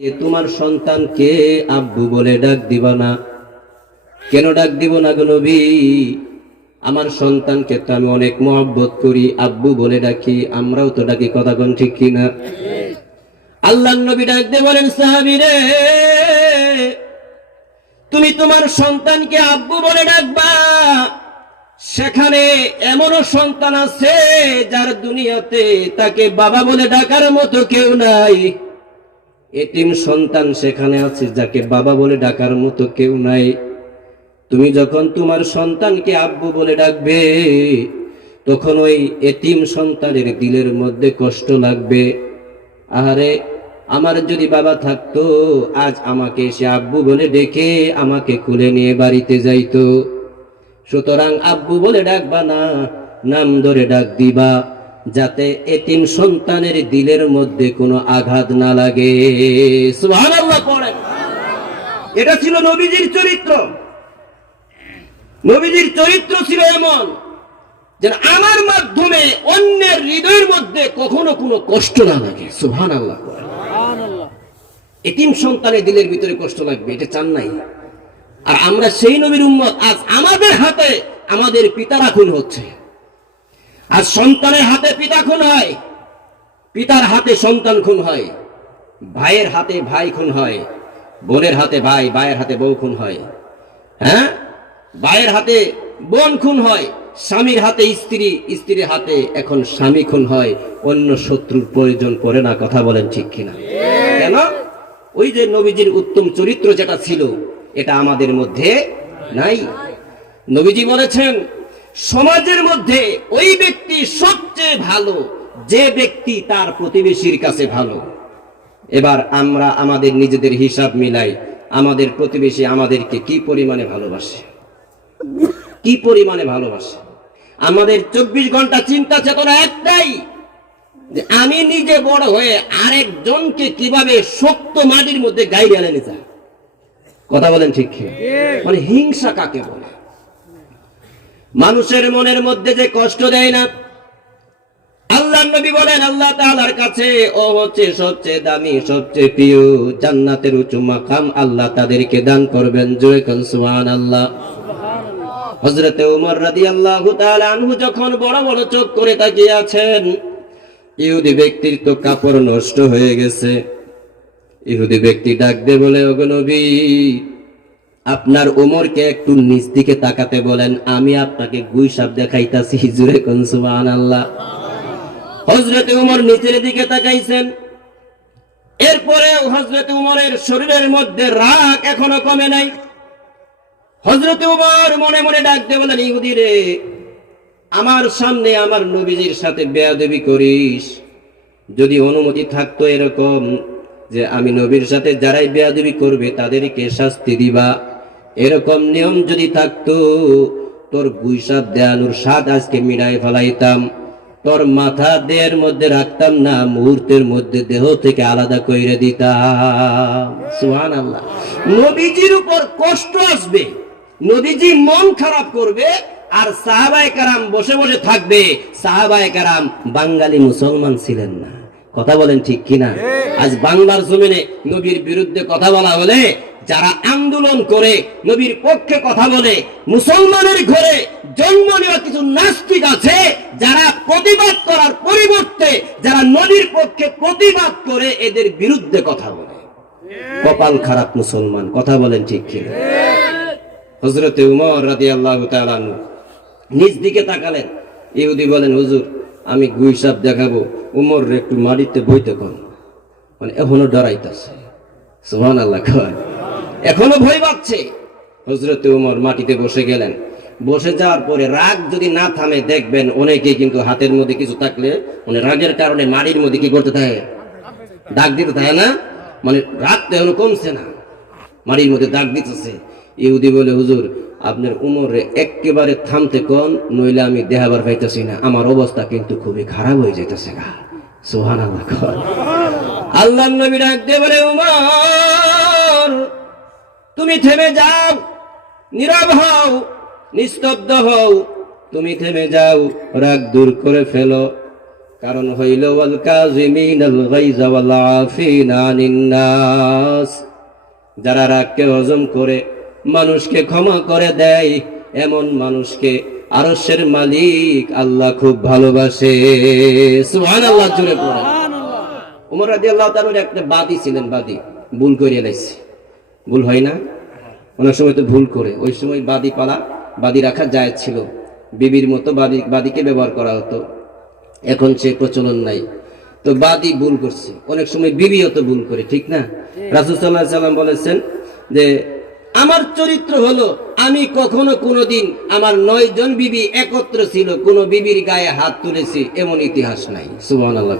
তোমার সন্তানকে আব্বু বলে ডাক দিবা না কেন? ডাক দিব না গো নবী, আমার সন্তানকে তো আমি অনেক মহব্বত করি, আব্বু বলে ডাকি, আমরাও তো ডাকি, কথা কোন ঠিক কিনা? আল্লাহর নবী ডাক দিয়ে বলেন, সাহাবীরে তুমি তোমার সন্তানকে আব্বু বলে ডাকবা, সেখানে এমনও সন্তান আছে যার দুনিয়াতে তাকে বাবা বলে ডাকার মতো কেউ নাই। এতিম সন্তান সেখানে আছে যাকে বাবা বলে ডাকার মতো কেউ নাই। তুমি যখন তোমার সন্তানকে আব্বু বলে ডাকবে, তখন ওই এতিম সন্তানের দিলের মধ্যে কষ্ট লাগবে। আহারে, আমার যদি বাবা থাকতো, আজ আমাকে সে আব্বু বলে ডেকে আমাকে কুলে নিয়ে বাড়িতে যাইতো। সুতরাং আব্বু বলে ডাকবা না, নাম ধরে ডাক দিবা, যাতে এতিম সন্তানের দিলের মধ্যে কোনো আঘাত না লাগে। সুবহানাল্লাহ পড়েন। এটা ছিল নবীজির চরিত্র। নবীজির চরিত্র ছিল এমন যে আমার মাধ্যমে অন্যের হৃদয়ের মধ্যে কখনো কোনো কষ্ট না লাগে। সুবহানাল্লাহ। এতিম সন্তানের দিলের ভিতরে কষ্ট লাগবে, এটা চান নাই। আর আমরা সেই নবীর উম্মত। আজ আমাদের হাতে আমাদের পিতারা খুন হচ্ছে, আজ সন্তানের হাতে পিতা খুন হয়, পিতার হাতে সন্তান খুন হয়, ভাইয়ের হাতে ভাই খুন হয়, বোনের হাতে ভাই, ভাইয়ের হাতে বউ খুন হয়, হ্যাঁ, ভাইয়ের হাতে বোন খুন হয়, স্বামীর হাতে স্ত্রী, স্ত্রীর হাতে এখন স্বামী খুন হয়। অন্য শত্রুর প্রয়োজন পড়ে না, কথা বলেন ঠিক কিনা? কেন? ওই যে নবীজির উত্তম চরিত্র যেটা ছিল, এটা আমাদের মধ্যে নাই। নবীজি বলেছেন, সমাজের মধ্যে ওই ব্যক্তি সবচেয়ে ভালো যে ব্যক্তি তার প্রতিবেশীর কাছে ভালো। এবার আমরা আমাদের নিজেদের হিসাব মিলাই, আমাদের প্রতিবেশী আমাদেরকে কি পরিমাণে ভালোবাসে, কি পরিমাণে ভালোবাসে। আমাদের 24 ঘন্টা চিন্তা চেতনা একটাই, যে আমি নিজে বড় হয়ে আরেকজনকে কিভাবে শক্ত মাটির মধ্যে গাইড়ে আনে যায়। কথা বলেন ঠিক কি? মানে হিংসা কাকে বলে? মানুষের মনের মধ্যে যে কষ্ট দেয় না, আল্লাহর নবী বলেন আল্লাহ তাআলার কাছে ও হচ্ছে সবচেয়ে দামি, সবচেয়ে প্রিয়। জান্নাতের উঁচু মাকাম আল্লাহ তাদেরকে দান করবেন। জয় কোন সুবহানাল্লাহ। হযরতে ওমর রাদিয়াল্লাহু তাআলা আনহু যখন বড় বড় চোখ করে তাকিয়ে আছেন, ইহুদি ব্যক্তির তো কাপড় নষ্ট হয়ে গেছে। ইহুদি ব্যক্তি ডাক দিয়ে বলে, ওগো নবী, আপনার ওমরকে একটু নিচ দিকে তাকাতে বলেন, আমি আপনাকে গুইসাপ দেখাইতাছি। জোরে কোন সুবহানাল্লাহ। হযরতে ওমর নিচের দিকে তাকাইছেন। এরপরে হযরতে ওমরের শরীরের মধ্যে রাগ এখনো কমে নাই। হযরতে ওমর মনে মনে ডাক দিয়ে বলেন, ইহুদি রে, আমার সামনে আমার নবীজির সাথে বেয়াদবি করিস। যদি অনুমতি থাকতো এরকম যে আমি নবীর সাথে যারাই বেয়াদবি করবে তাদেরকে শাস্তি দিবা, এরকম নিয়ম যদি থাকতো, তোর গুইসাপ দেয়ানোর স্বাদ আজকে মিটাই ফেলাইতাম, তোর মাথা দেহের মধ্যে রাখতাম না, মুহূর্তের মধ্যে দেহ থেকে আলাদা কইরে দিতাম। সুবহানাল্লাহ। নবীজির উপর কষ্ট আসবে, নবীজি মন খারাপ করবে, আর সাহাবায়ে কেরাম বসে বসে থাকবে। সাহাবায়ে কেরাম বাঙালি মুসলমান ছিলেন না, কথা বলেন ঠিক কিনা? আজ বাংলার জমিনে নবীর বিরুদ্ধে কথা বলা হলে, যারা আন্দোলন করে নবীর পক্ষে কথা বলে, মুসলমানের ঘরে জন্ম নেওয়া কিছু নাস্তিক আছে যারা প্রতিবাদ করার পরিবর্তে যারা নবীর পক্ষে প্রতিবাদ করে এদের বিরুদ্ধে কথা বলে। কপাল খারাপ মুসলমান, কথা বলেন ঠিক কিনা? হযরতে ওমর রাদিয়াল্লাহু তাআলা আনহু নিজ দিকে তাকালেন। ইহুদি বলেন, হুজুর আমি গুইসাপ দেখাবো, ওমর একটু মাটিতে বইতে কোন। মানে এখনো ডরাইতেছে। সুবহানাল্লাহ। এখনো ভয় পাচ্ছে। হযরতে ওমর মাটিতে বসে গেলেন। বসে যাওয়ার পরে রাগ যদি না থামে, দেখবেন অনেকে কিন্তু হাতের মধ্যে কিছু থাকলে মানে রাগের কারণে মাটির মধ্যে কি করতে থাকে, দাগ দিতে থাকে না? মানে রাগ তো এখনো কমছে না, মাটির মধ্যে দাগ দিতেছে। ইহুদি বলে, হুজুর আপনার উমরে একেবারে থামতে কোন, নইলে আমি দেহাবার পাইতেছি না, আমার অবস্থা কিন্তু খুবই খারাপ হয়ে যাইতেছে। সুবহানাল্লাহ। আল্লাহর নবী ডাক দিয়ে বলে, উমর তুমি থেমে যাও, নীরব হও, নিস্তব্ধ হও, তুমি থেমে যাও, রাগ দূর করে ফেলো। কারণ হইল ওয়াল কাযিমিনাল গায়যা ওয়াল আফিনা আনিন নাস, যারা রাগকে হজম করে মানুষকে ক্ষমা করে দেয়, এমন মানুষকে আরশের মালিক আল্লাহ খুব ভালোবাসে। সুবহানাল্লাহ, জোরে পড়ে। ওমর রাদিয়াল্লাহু তাআলার একটা বাদী ছিলেন, বাদী ভুল করে লাইছে। ভুল হয় না, অনেক সময় তো ভুল করে। ওই সময় বাদী পালা, বাদী রাখা জায়েজ ছিল, বিবির মতো বাদীকে ব্যবহার করা হতো। এখন সে প্রচলন নাই। তো বাদী ভুল করছে, অনেক সময় বিবিও তো ভুল করে, ঠিক না? রাসূল সাল্লাল্লাহু আলাইহি সাল্লাম বলেছেন যে আমার চরিত্র হলো, আমি কখনো কোনোদিন আমার 9 জন বিবি একত্র ছিল, কোন বিবির গায়ে হাত তুলেছি এমন ইতিহাস নাই। সুবহানাল্লাহ।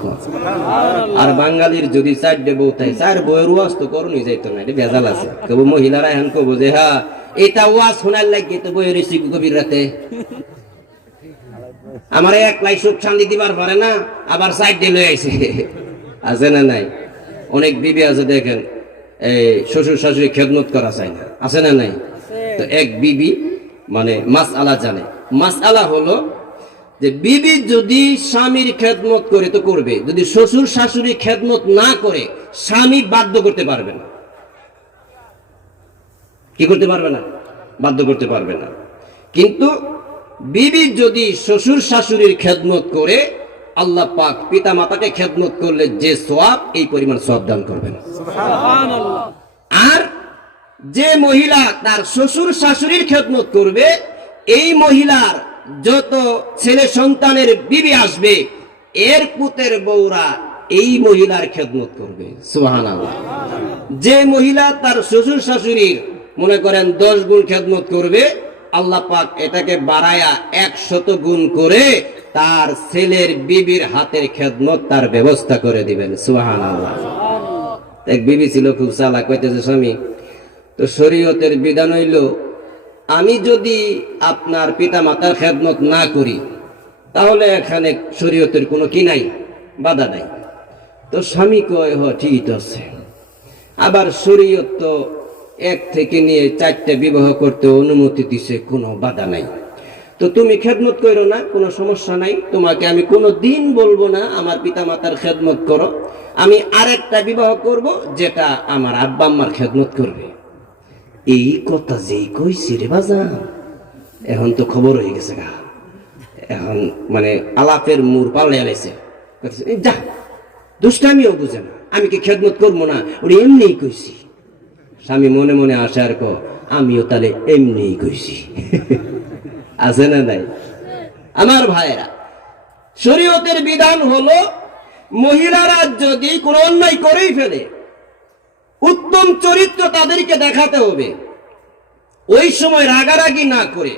আর বাঙালির যদি 4টে বউ থাকে, 4 বউয়ের ওয়াজ তো করণই যাইতো না, এটা ভেজাল আছে। কেবল মহিলারা এখন কব যে হ্যাঁ এটা ওয়াজ শোনার লাগে তো বউয়ের এসে গভীর রাতে আমার একলাই সুখ শান্তি দিবার পারে না, আবার 4টে লয়ে আইছে। আছে না নাই? অনেক বিবি আছে দেখেন, এই শ্বশুর শাশুড়ি খেদমত করা চায় না, আছে না নাই? তো এক বিবি মানে মাসআলা জানে। মাসআলা হলো যে বিবি যদি স্বামীর খেদমত করে তো করবে, যদি শ্বশুর শাশুড়ি খেদমত না করে স্বামী বাধ্য করতে পারবে না। কি করতে পারবে না? বাধ্য করতে পারবে না। কিন্তু বিবি যদি শ্বশুর শাশুড়ির খেদমত করে, আল্লাহ পাক পিতা মাতাকে খেদমত করলে যে সওয়াব, এই পরিমাণ সওয়াব দান করবেন। সুবহানাল্লাহ। আর যে মহিলা তার শ্বশুর শাশুড়ির খেদমত করবে, এই মহিলার যত ছেলে সন্তানের বিবি আসবে, এর পুতের বউরা এই মহিলার খেদমত করবে। সুবহানাল্লাহ। যে মহিলা তার শ্বশুর শাশুড়ির মনে করেন 10 গুণ খেদমত করবে, আল্লাহ পাক এটাকে বাড়ায়া 100 গুণ করে তার ছেলের বিবির হাতের খেদমত তার ব্যবস্থা করে দিবেন। সুবহানাল্লাহ। এক বিবি ছিল খুব চালাক, কইতেছে স্বামী তো শরীয়তের বিধান হইল আমি যদি আপনার পিতা মাতার খেদমত না করি তাহলে এখানে শরীয়তের কোনো কি নাই, বাধা নাই। তো স্বামী কয় হ ঠিক আছে, আবার শরীয়ত তো 1 থেকে নিয়ে 4টে বিবাহ করতে অনুমতি দিছে, কোনো বাধা নাই। তো তুমি খেদমত করো না, কোনো সমস্যা নাই, তোমাকে আমি কোনো দিন বলবো না আমার পিতা মাতার খেদমত করো, আমি আরেকটা বিবাহ করব যেটা আমার আব্বা আম্মার খেদমত করবে। এই কথা যেই কইছি রে বাজান, এখন তো খবর হয়ে গেছে গা, এখন মানে আলাপের মুর পাল্লে আলাইছে। যা দুষ্টামিও বুঝে না, আমি কি খেদমত করবো না, ওরে এমনিই কইছি। স্বামী মনে মনে আসে আর আমিও তাহলে এমনিই কইছি। আছে না নাই? আমার ভাইয়েরা, শরীয়তের বিধান হলো মহিলারা যদি কোনো অন্যায় করেই ফেলে, উত্তম চরিত্র তাদেরকে দেখাতে হবে। ওই সময় রাগারাগি না করে,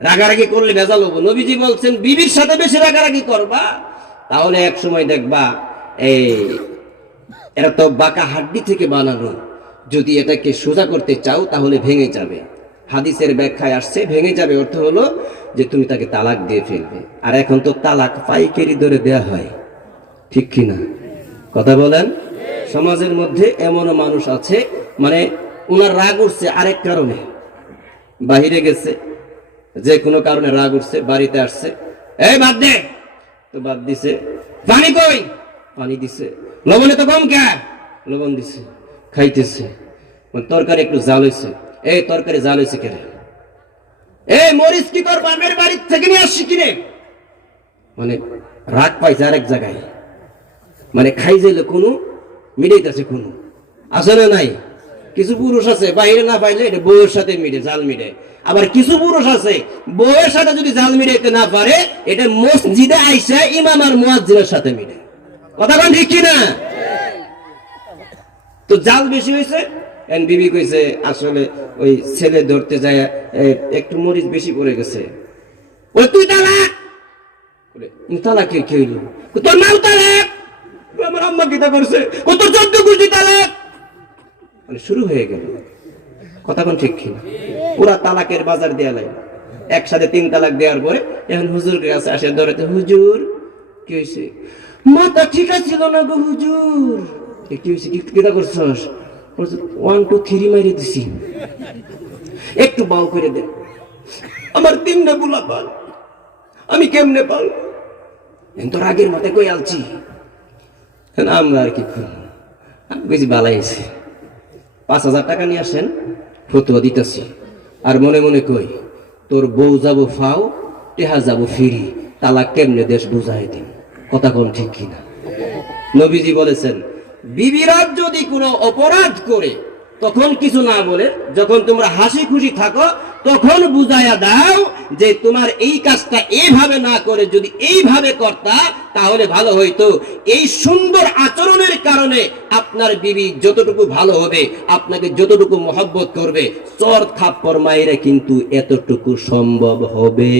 রাগারাগি করলে ভেজাল হবো। নবীজি বলছেন বিবির সাথে বেশি রাগারাগি করবা, তাহলে এক সময় দেখবা এরা তো বাঁকা হাড্ডি থেকে বানানো, যদি এটাকে সোজা করতে চাও তাহলে ভেঙে যাবে। হাদিসের ব্যাখ্যায় আসছে ভেঙে যাবে অর্থ হলো যে তুমি তাকে তালাক দিয়ে ফেলবে। আর এখন তো তালাক পাইকারি দরে দেয়া হয়, ঠিক কিনা? কথা বলেন। সমাজের মধ্যে এমনও মানুষ আছে মানে ওনার রাগ উঠছে আরেক কারণে, বাহিরে গেছে, যে কোনো কারণে রাগ উঠছে, বাড়িতে আসছে, এই বাদ দে, তো বাদ দিছে। পানি কই? পানি দিছে। লবণে তো কম কে? লবণ দিছে। খাইতেছে, তরকারি একটু জাল হয়েছে, এই তরকারি জাল হয়েছে কেন? এই মরিচ কি তোর বাপের বাড়ির থেকে নিয়ে আসছি কিনে? মানে রাগ পাইছে আরেক জায়গায়, মানে খাই যাইলে কোনো মিটাইতেছে কোনো, আছে না নাই? কিছু পুরুষ আছে বাইরে না পাইলে এটা বউয়ের সাথে মিটে, জাল মিটে। আবার কিছু পুরুষ আছে বউয়ের সাথে যদি জাল মিটাইতে না পারে, এটা মসজিদে আইসা ইমাম আর মুয়াজ্জিনের সাথে মিটে। কথা বলেন ঠিক কিনা? তো জাল বেশি হয়েছে, বিবি কইছে আসলে ওই ছেলে ধরতে যায় একটু মরিচ বেশি পড়ে গেছে। ওই তুই তালাক? তালাকের কি হইল? তোর নাম তালাক? আমার আম্মা কিতা করছে? ও তোর 14 গোষ্ঠী তালাক। মানে শুরু হয়ে গেল। কথা কোন ঠিক কিনা? পুরা তালাকের বাজার দেয়া লাগে, একসাথে 3 তালাক দেওয়ার পরে এখন হুজুর কাছে আসে ধরেতে, হুজুর কি হয়েছে? মাথা ঠিক ছিল না গো হুজুর। কি হয়েছে? কিতা করছস? 1 2 3 মাইরে দিছি, একটু বাউ করে দে। আমার 3 বুলা পাল, আমি কেমনে পাল? তো রাগের মতে কই আলছি, আমরা আর কি করবো, বেশি বালাইছে 5,000 টাকা নিয়ে আসেন, ফতুয়া দিতেছি। আর মনে মনে কই তোর বউ যাবো ফাও, টেহা যাবো ফিরি, তালাক কেমনে দেশ বুঝাই দিন। কথা কোন ঠিক কিনা? নবীজি বলেছেন বিবিরা যদি কোনো অপরাধ করে তখন কিছু না বলে, যখন তোমরা হাসি খুশি থাকো তখন বুঝাইয়া দাও যে তোমার এই কাজটা এইভাবে না করে যদি এইভাবে করতা তাহলে ভালো হইতো। এই সুন্দর আচরণের কারণে আপনার বিবি যতটুকু ভালো হবে, আপনাকে যতটুকু মহব্বত করবে, চর থাপ্পড় মাইরে কিন্তু এতটুকু সম্ভব হবে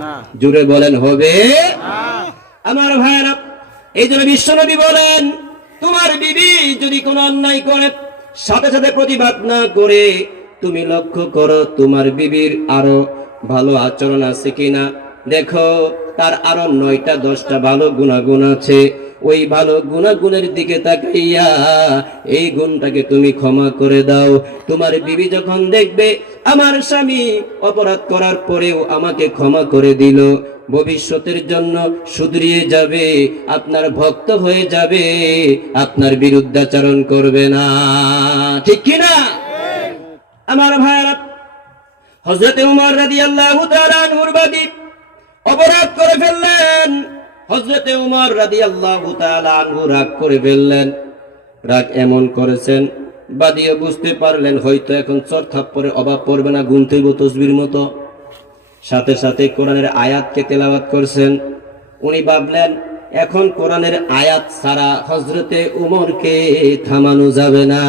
না। জুড়ে বলেন হবে না। আমার ভাইরা, এই জন্য বিশ্বনবী বলেন তোমার বিবি যদি কোনো অন্যায় করে সাথে সাথে প্রতিবাদ না করে তুমি লক্ষ্য করো তোমার বিবির আরো ভালো আচরণ আছে কিনা, দেখো তার আরো 9টা 10টা ভালো গুণাগুণ আছে, ওই ভালো গুণাগুণের দিকে তাকাইয়া এই গুণটাকে তুমি ক্ষমা করে দাও। তোমার বিবি যখন দেখবে আমার স্বামী অপরাধ করার পরেও আমাকে ক্ষমা করে দিল, ভবিষ্যতের জন্য শুধরিয়ে যাবে, আপনার ভক্ত হয়ে যাবে, আপনার বিরুদ্ধাচরণ করবে না। ঠিক কিনা? আমার ভাইরা, হযরত উমর রাদিয়াল্লাহু তাআলা আনহুর বাদী অপরাধ করে ফেললেন। হযরত উমর রাদিয়াল্লাহু তাআলা আনহু রাগ করে ফেললেন। রাগ এমন করেছেন বাদীও বুঝতে পারলেন হয়তো এখন চর থাপ্পড়ের অভাব পড়বে না, গুনতেইব তসবির মতো। সাথে সাথে কোরআনের আয়াতকে তেলাওয়াত করছেন। উনি ভাবলেন এখন কোরআনের আয়াত ছাড়া হযরতে উমরকে থামানো যাবে না।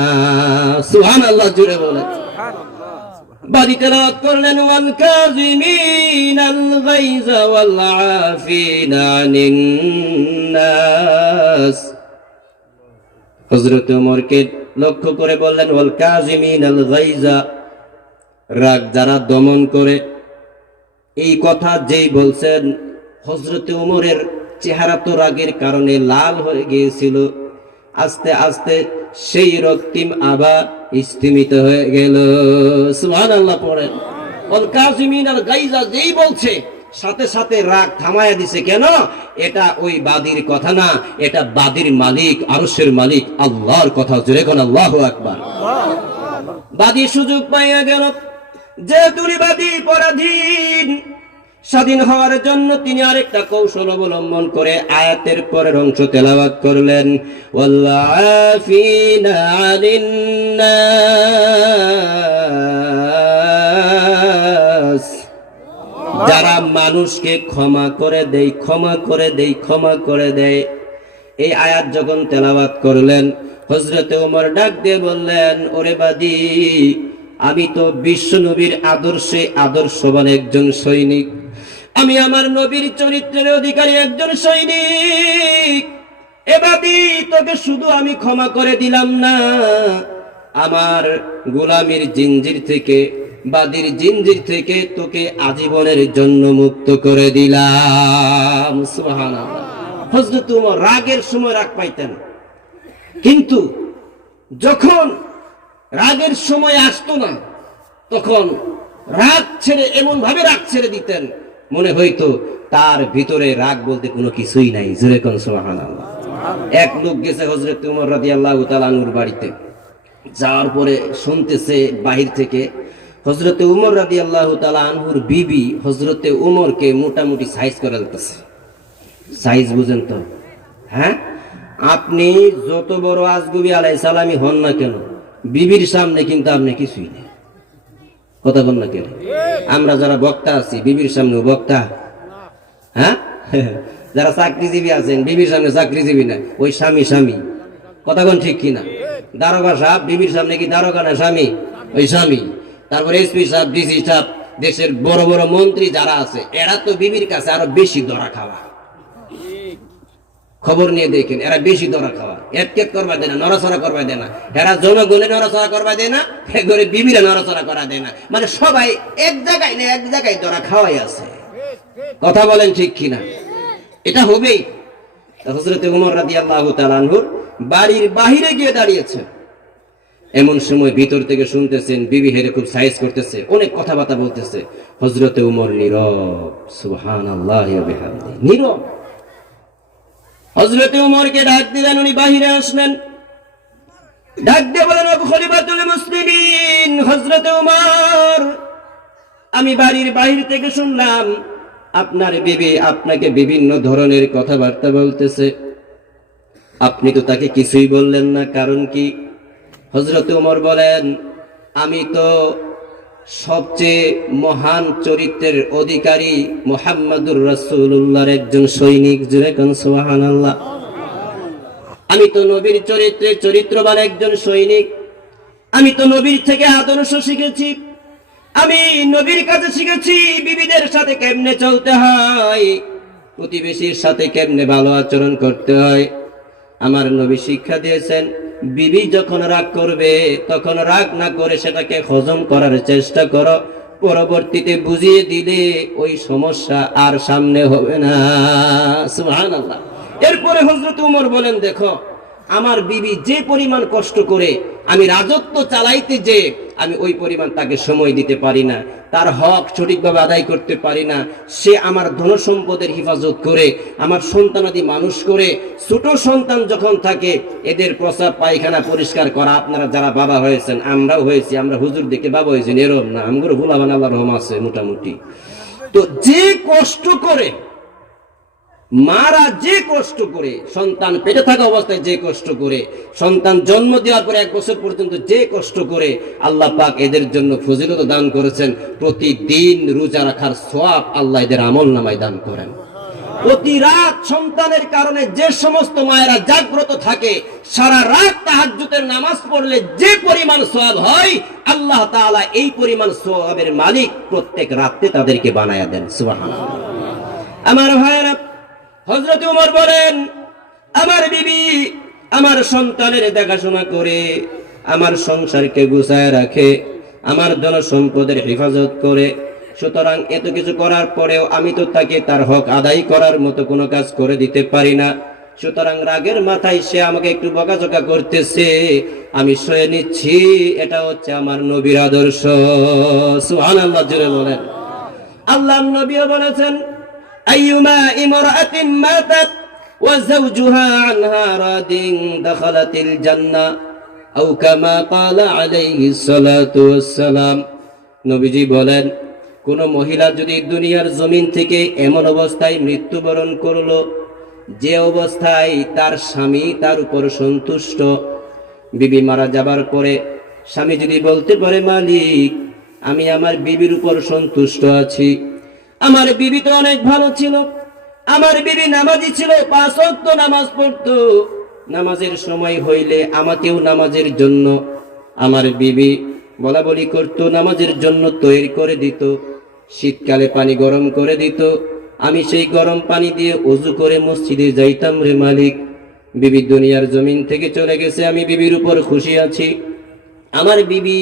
সুবহানাল্লাহ, জুড়ে বলেন। বাদী তেলাওয়াত করলেন ওয়াল কাযিমিনাল গায়যা ওয়াল আফিনা আনিন নাস। হযরত উমরকে লক্ষ্য করে বললেন ওয়াল কাযিমিনাল গায়যা, রাগ যারা দমন করে। এই কথা যেই বলছেন হযরত উমরের চেহারা তো রাগের কারণে লাল হয়ে গিয়েছিল, আস্তে আস্তে সেই রক্তিম আভা স্থিমিত হয়ে গেল। সুবহানাল্লাহ পড়েন। ওয়াল কাযিমিনাল গায়যা যেই বলছে সাথে সাথে রাগ থামায়া দিছে। কেন? এটা ওই বাদীর কথা না, এটা বাদীর মালিক আরশের মালিক আল্লাহর কথা। জোরে কোন আল্লাহু আকবার। বাদী সুযোগ পাইয়া গেল, যেহেতু বাদী পরাধীন, স্বাধীন হওয়ার জন্য তিনি আরেকটা কৌশল অবলম্বন করে আয়াতের পরের অংশ তেলাওয়াত করলেন ওয়াল্লাফিনা আনিন নাস। যারা মানুষকে ক্ষমা করে দেয়, ক্ষমা করে দেয়, ক্ষমা করে দেয়। এই আয়াত যখন তেলাওয়াত করলেন হযরত ওমর ডাক দিয়ে বললেন ওরে বাদী, আমি তো বিশ্ব নবীর আদর্শে আদর্শবান একজন সৈনিক, আমি আমার নবীর চরিত্রের অধিকারী একজন সৈনিক। এবাদি তোকে শুধু আমি ক্ষমা করে দিলাম না, আমার গোলামীর জিঞ্জির থেকে, বাদীর জিঞ্জির থেকে তোকে আজীবনের জন্য মুক্ত করে দিলাম। সুবহানাল্লাহ। হযরত ওমর রাগের সময় রাগ পাইতেন, কিন্তু যখন রাগের সময় আসতো না তখন রাগ ছেড়ে এমন ভাবে রাগ ছেড়ে দিতেন মনে হইতো তার ভিতরে রাগ বলতে কোনো কিছুই নাই। জোরে কোন সুবহানাল্লাহ। এক লোক গেছে হযরত ওমর রাদিয়াল্লাহু তাআলা আনহুর বাড়িতে, যাওয়ার পরে শুনতেছে বাহির থেকে হযরত ওমর রাদিয়াল্লাহু তাআলা আনহুর বিবি হযরতে ওমরকে মোটামুটি সাইজ করে দিতেছে। সাইজ বুঝেন তো? হ্যাঁ, আপনি যত বড় আজগুবি আলাইহিস সালামই হন না কেন, বিবির সামনে কিন্তু আপনি কিছুই নেই। কথা বল না কেন? আমরা যারা বক্তা আছি বিবির সামনে বক্তা, হ্যাঁ? যারা চাকরিজীবী আছেন বিবির সামনে চাকরিজীবী না, ওই স্বামী স্বামী। কথা কোন ঠিক কিনা? দারোগা সাহেব বিবির সামনে কি দারোগা না স্বামী? ওই স্বামী। তারপর এসপি সাহেব, ডিসি সাহেব, দেশের বড় বড় মন্ত্রী যারা আছে এরা তো বিবির কাছে আরো বেশি ধরা খাওয়া। খবর নিয়ে দেখেন, এরা বেশি ধরা খাওয়া, এটকেট করবা দেয় না, নড়াচড়া করবা দেয় না। এরা জনগণে নড়াচড়া করবা দেয় না, এগুলো বিবিরা নড়াচড়া করা দেয় না। মানে সবাই এক জায়গায় না এক জায়গায় ধরা খাওয়াই আছে। কথা বলেন ঠিক কিনা? এটা হবেই। হযরত ওমর রাদিয়াল্লাহু তাআলা আনহু বাড়ির বাহিরে গিয়ে দাঁড়িয়েছে। এমন সময় ভিতর থেকে শুনতেছেন বিবি হেরে খুব সাইজ করতেছে, অনেক কথাবার্তা বলতেছে। হযরত ওমর নীরব। সুবহানাল্লাহি ওয়া বিহামদিহি। নীরব। হযরত উমরকে ডাক দিলেন, উনি বাহিরে আসলেন। ডাক দিয়ে বলেন, আবু খলিফাতুল মুসলিমিন, হযরত উমর, আমি বাড়ির বাহির থেকে শুনলাম আপনার বিবি আপনাকে বিভিন্ন ধরনের কথাবার্তা বলতেছে, আপনি তো তাকে কিছুই বললেন না, কারণ কি? হযরত উমর বলেন, আমি তো সবচেয়ে মহান চরিত্রের অধিকারী মুহাম্মাদুর রাসূলুল্লাহর একজন সৈনিক। জোরে কোন সুবহানাল্লাহ। আমি তো নবীর চরিত্রে চরিত্রবান একজন সৈনিক। আমি তো নবীর থেকে আদর্শ শিখেছি। আমি নবীর কাছে শিখেছি বিবিদের সাথে কেমনে চলতে হয়, প্রতিবেশীর সাথে কেমনে ভালো আচরণ করতে হয়। আমার নবী শিক্ষা দিয়েছেন, বিবি যখন রাগ করবে তখন রাগ না করে সেটাকে হজম করার চেষ্টা করো, পরবর্তীতে বুঝিয়ে দিলে ওই সমস্যা আর সামনে হবে না। সুবহানাল্লাহ। এরপরে হযরত উমর বলেন, দেখো আমার বিবি যে পরিমাণ কষ্ট করে আমি রাজত্ব চালাইতে, যে আমি ওই পরিমাণ তাকে সময় দিতে পারি না, তার হক সঠিকভাবে আদায় করতে পারি না। সে আমার ধন সম্পদের হিফাজত করে, আমার সন্তানাদি মানুষ করে, ছোট সন্তান যখন থাকে এদের প্রস্রাব পায়খানা পরিষ্কার করা, আপনারা যারা বাবা হয়েছেন, আমরাও হয়েছি, আমরা হুজুর দেখে বাবা হয়েছি এরকম না, আমগুলো ভুলাবান আল্লাহর রহম আছে মোটামুটি। তো যে কষ্ট করে, মারা যে কষ্ট করে, সন্তান পেটে থাকা অবস্থায় যে কষ্ট করে, সন্তান জন্ম দেওয়ার পরে 1 বছর পর্যন্ত যে কষ্ট করে, আল্লাহ পাক এদের জন্য ফজিলত দান করেছেন। প্রতিদিন রোজা রাখার সওয়াব আল্লাহ এদের আমলনামায় দান করেন। প্রতি রাত সন্তানের কারণে যে সমস্ত মায়েরা জাগ্রত থাকে, সারা রাত তাহাজ্জুদের নামাজ পড়লে যে পরিমাণ সওয়াব হয়, আল্লাহ তাআলা এই পরিমাণ সওয়াবের মালিক প্রত্যেক রাতে তাদেরকে বানায়া দেন। সুবহানাল্লাহ। আমার ভাইরা, হযরত উমর বলেন, আমার বিবি আমার সন্তানের দেখাশোনা করে, আমার সংসারকে গুছায় রাখে, আমার ধন সম্পদের হেফাজত করে। সুতরাং এত কিছু করার পরেও আমি তো তাকে তার হক আদায় করার মতো কোনো কাজ করে দিতে পারি না। সুতরাং রাগের মাথায় সে আমাকে একটু বকাঝকা করতেছে, আমি সয়ে নিচ্ছি। এটা হচ্ছে আমার নবীর আদর্শ। সুবহানাল্লাহ, জোরে বলেন। আল্লাহর নবীও বলেছেন, আইয়ুমা ইমরাআতিন মাতাত ওয়া যাওজুহা আনহা রাদিন দাখালাতিল জান্নাহ আও কামা ক্বালা আলাইহিস সালাতু ওয়াস সালাম। নবীজি বলেন, কোন মহিলা যদি দুনিয়ার জমিন থেকে এমন অবস্থায় মৃত্যুবরণ করলো যে অবস্থায় তার স্বামী তার উপর সন্তুষ্ট, বিবি মারা যাবার পরে স্বামী যদি বলতে পারে, মালিক আমি আমার বিবির উপর সন্তুষ্ট আছি, আমার বিবি তো অনেক ভালো ছিল, আমার বিবি নামাজি ছিল, 5 ওয়াক্ত নামাজ পড়তো, নামাজের সময় হইলে আমাকেও নামাজের জন্য আমার বিবি বলা বলি করতো, নামাজের জন্য তৈরি করে দিত, শীতকালে পানি গরম করে দিত, আমি সেই গরম পানি দিয়ে ওযু করে মসজিদে যাইতাম। রে মালিক, বিবি দুনিয়ার জমিন থেকে চলে গেছে, আমি বিবির উপর খুশি আছি, আমার বিবি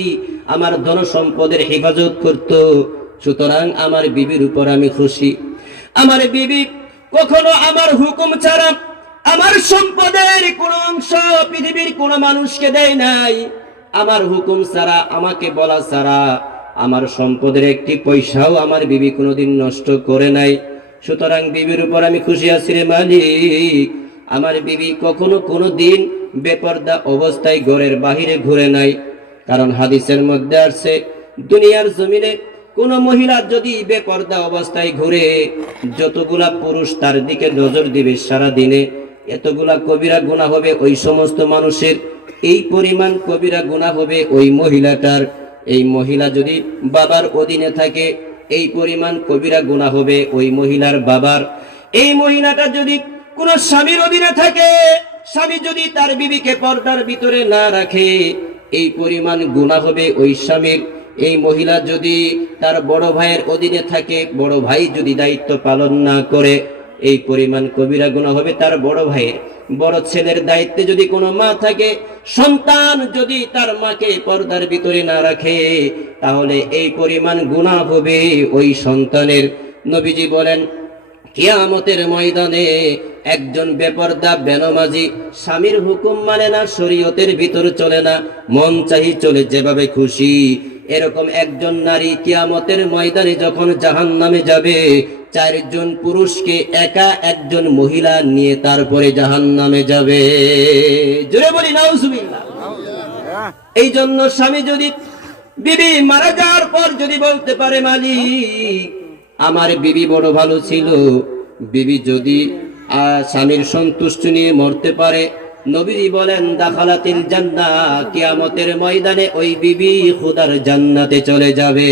আমার ধন সম্পদের হেফাজত করত, সুতরাং আমার বিবির উপর আমি খুশি। আমার বিবি কখনো আমার হুকুম ছাড়া আমার সম্পদের কোন অংশ পৃথিবীর কোন মানুষকে দেয় নাই, আমার হুকুম ছাড়া, আমাকে বলা ছাড়া আমার সম্পদের একটি পয়সাও আমার বিবি কোনোদিন নষ্ট করে নাই। সুতরাং বিবির উপর আমি খুশি আছি রে মালিক। আমার বিবি কখনো কোনো দিন বেপরদা অবস্থায় ঘরের বাহিরে ঘুরে নাই, কারণ হাদিসের মধ্যে আছে, দুনিয়ার জমিনে কোন মহিলা যদি বেপরদা অবস্থায় ঘুরে, যতগুলা পুরুষ তার দিকে নজর দিবে সারা দিনে, এতগুলা কবিরা গুনাহ হবে ওই সমস্ত মানুষের, এই পরিমাণ কবিরা গুনাহ হবে ওই মহিলাটার। এই মহিলা যদি বাবার অধীনে থাকে, এই পরিমাণ কবিরা গুনাহ হবে ওই মহিলার বাবার। এই মহিলাটা যদি কোন স্বামীর অধীনে থাকে, স্বামী যদি তার বিবিকে পর্দার ভিতরে না রাখে, এই পরিমাণ গুনাহ হবে ওই স্বামীর। এই মহিলা যদি তার বড় ভাইয়ের অধীনে থাকে, বড় ভাই যদি দায়িত্ব পালন না করে, এই পরিমাণ কবিরা গুনাহ হবে তার বড় ভাইয়ের। বড় ছেলের দায়িত্বে যদি কোনো মা থাকে, সন্তান যদি তার মাকে পর্দার ভিতরে না রাখে, তাহলে এই পরিমাণ গুনাহ হবে ওই সন্তানের। নবীজি বলেন, কিয়ামতের ময়দানে একজন বেপরদা বেনমাজি স্বামীর হুকুম মানে না, শরীয়তের ভিতর চলে না, মন চাহি চলে যেভাবে খুশি, এরকম একজন নারী কিয়ামতের ময়দানে যখন জাহান্নামে যাবে, 4 জন পুরুষকে একা একজন মহিলা নিয়ে তারপরে জাহান্নামে যাবে। জোরে বলি নাউজুবিল্লাহ। এই জন্য স্বামী যদি বিবি মারা যাওয়ার পর যদি বলতে পারে, মালিক আমার বিবি বড় ভালো ছিল, বিবি যদি স্বামীর সন্তুষ্টি নিয়ে মরতে পারে, নবীজি বলেন দাখালাতিল জান্নাহ, কিয়ামতের ময়দানে ওই বিবি খোদার জান্নাতে চলে যাবে।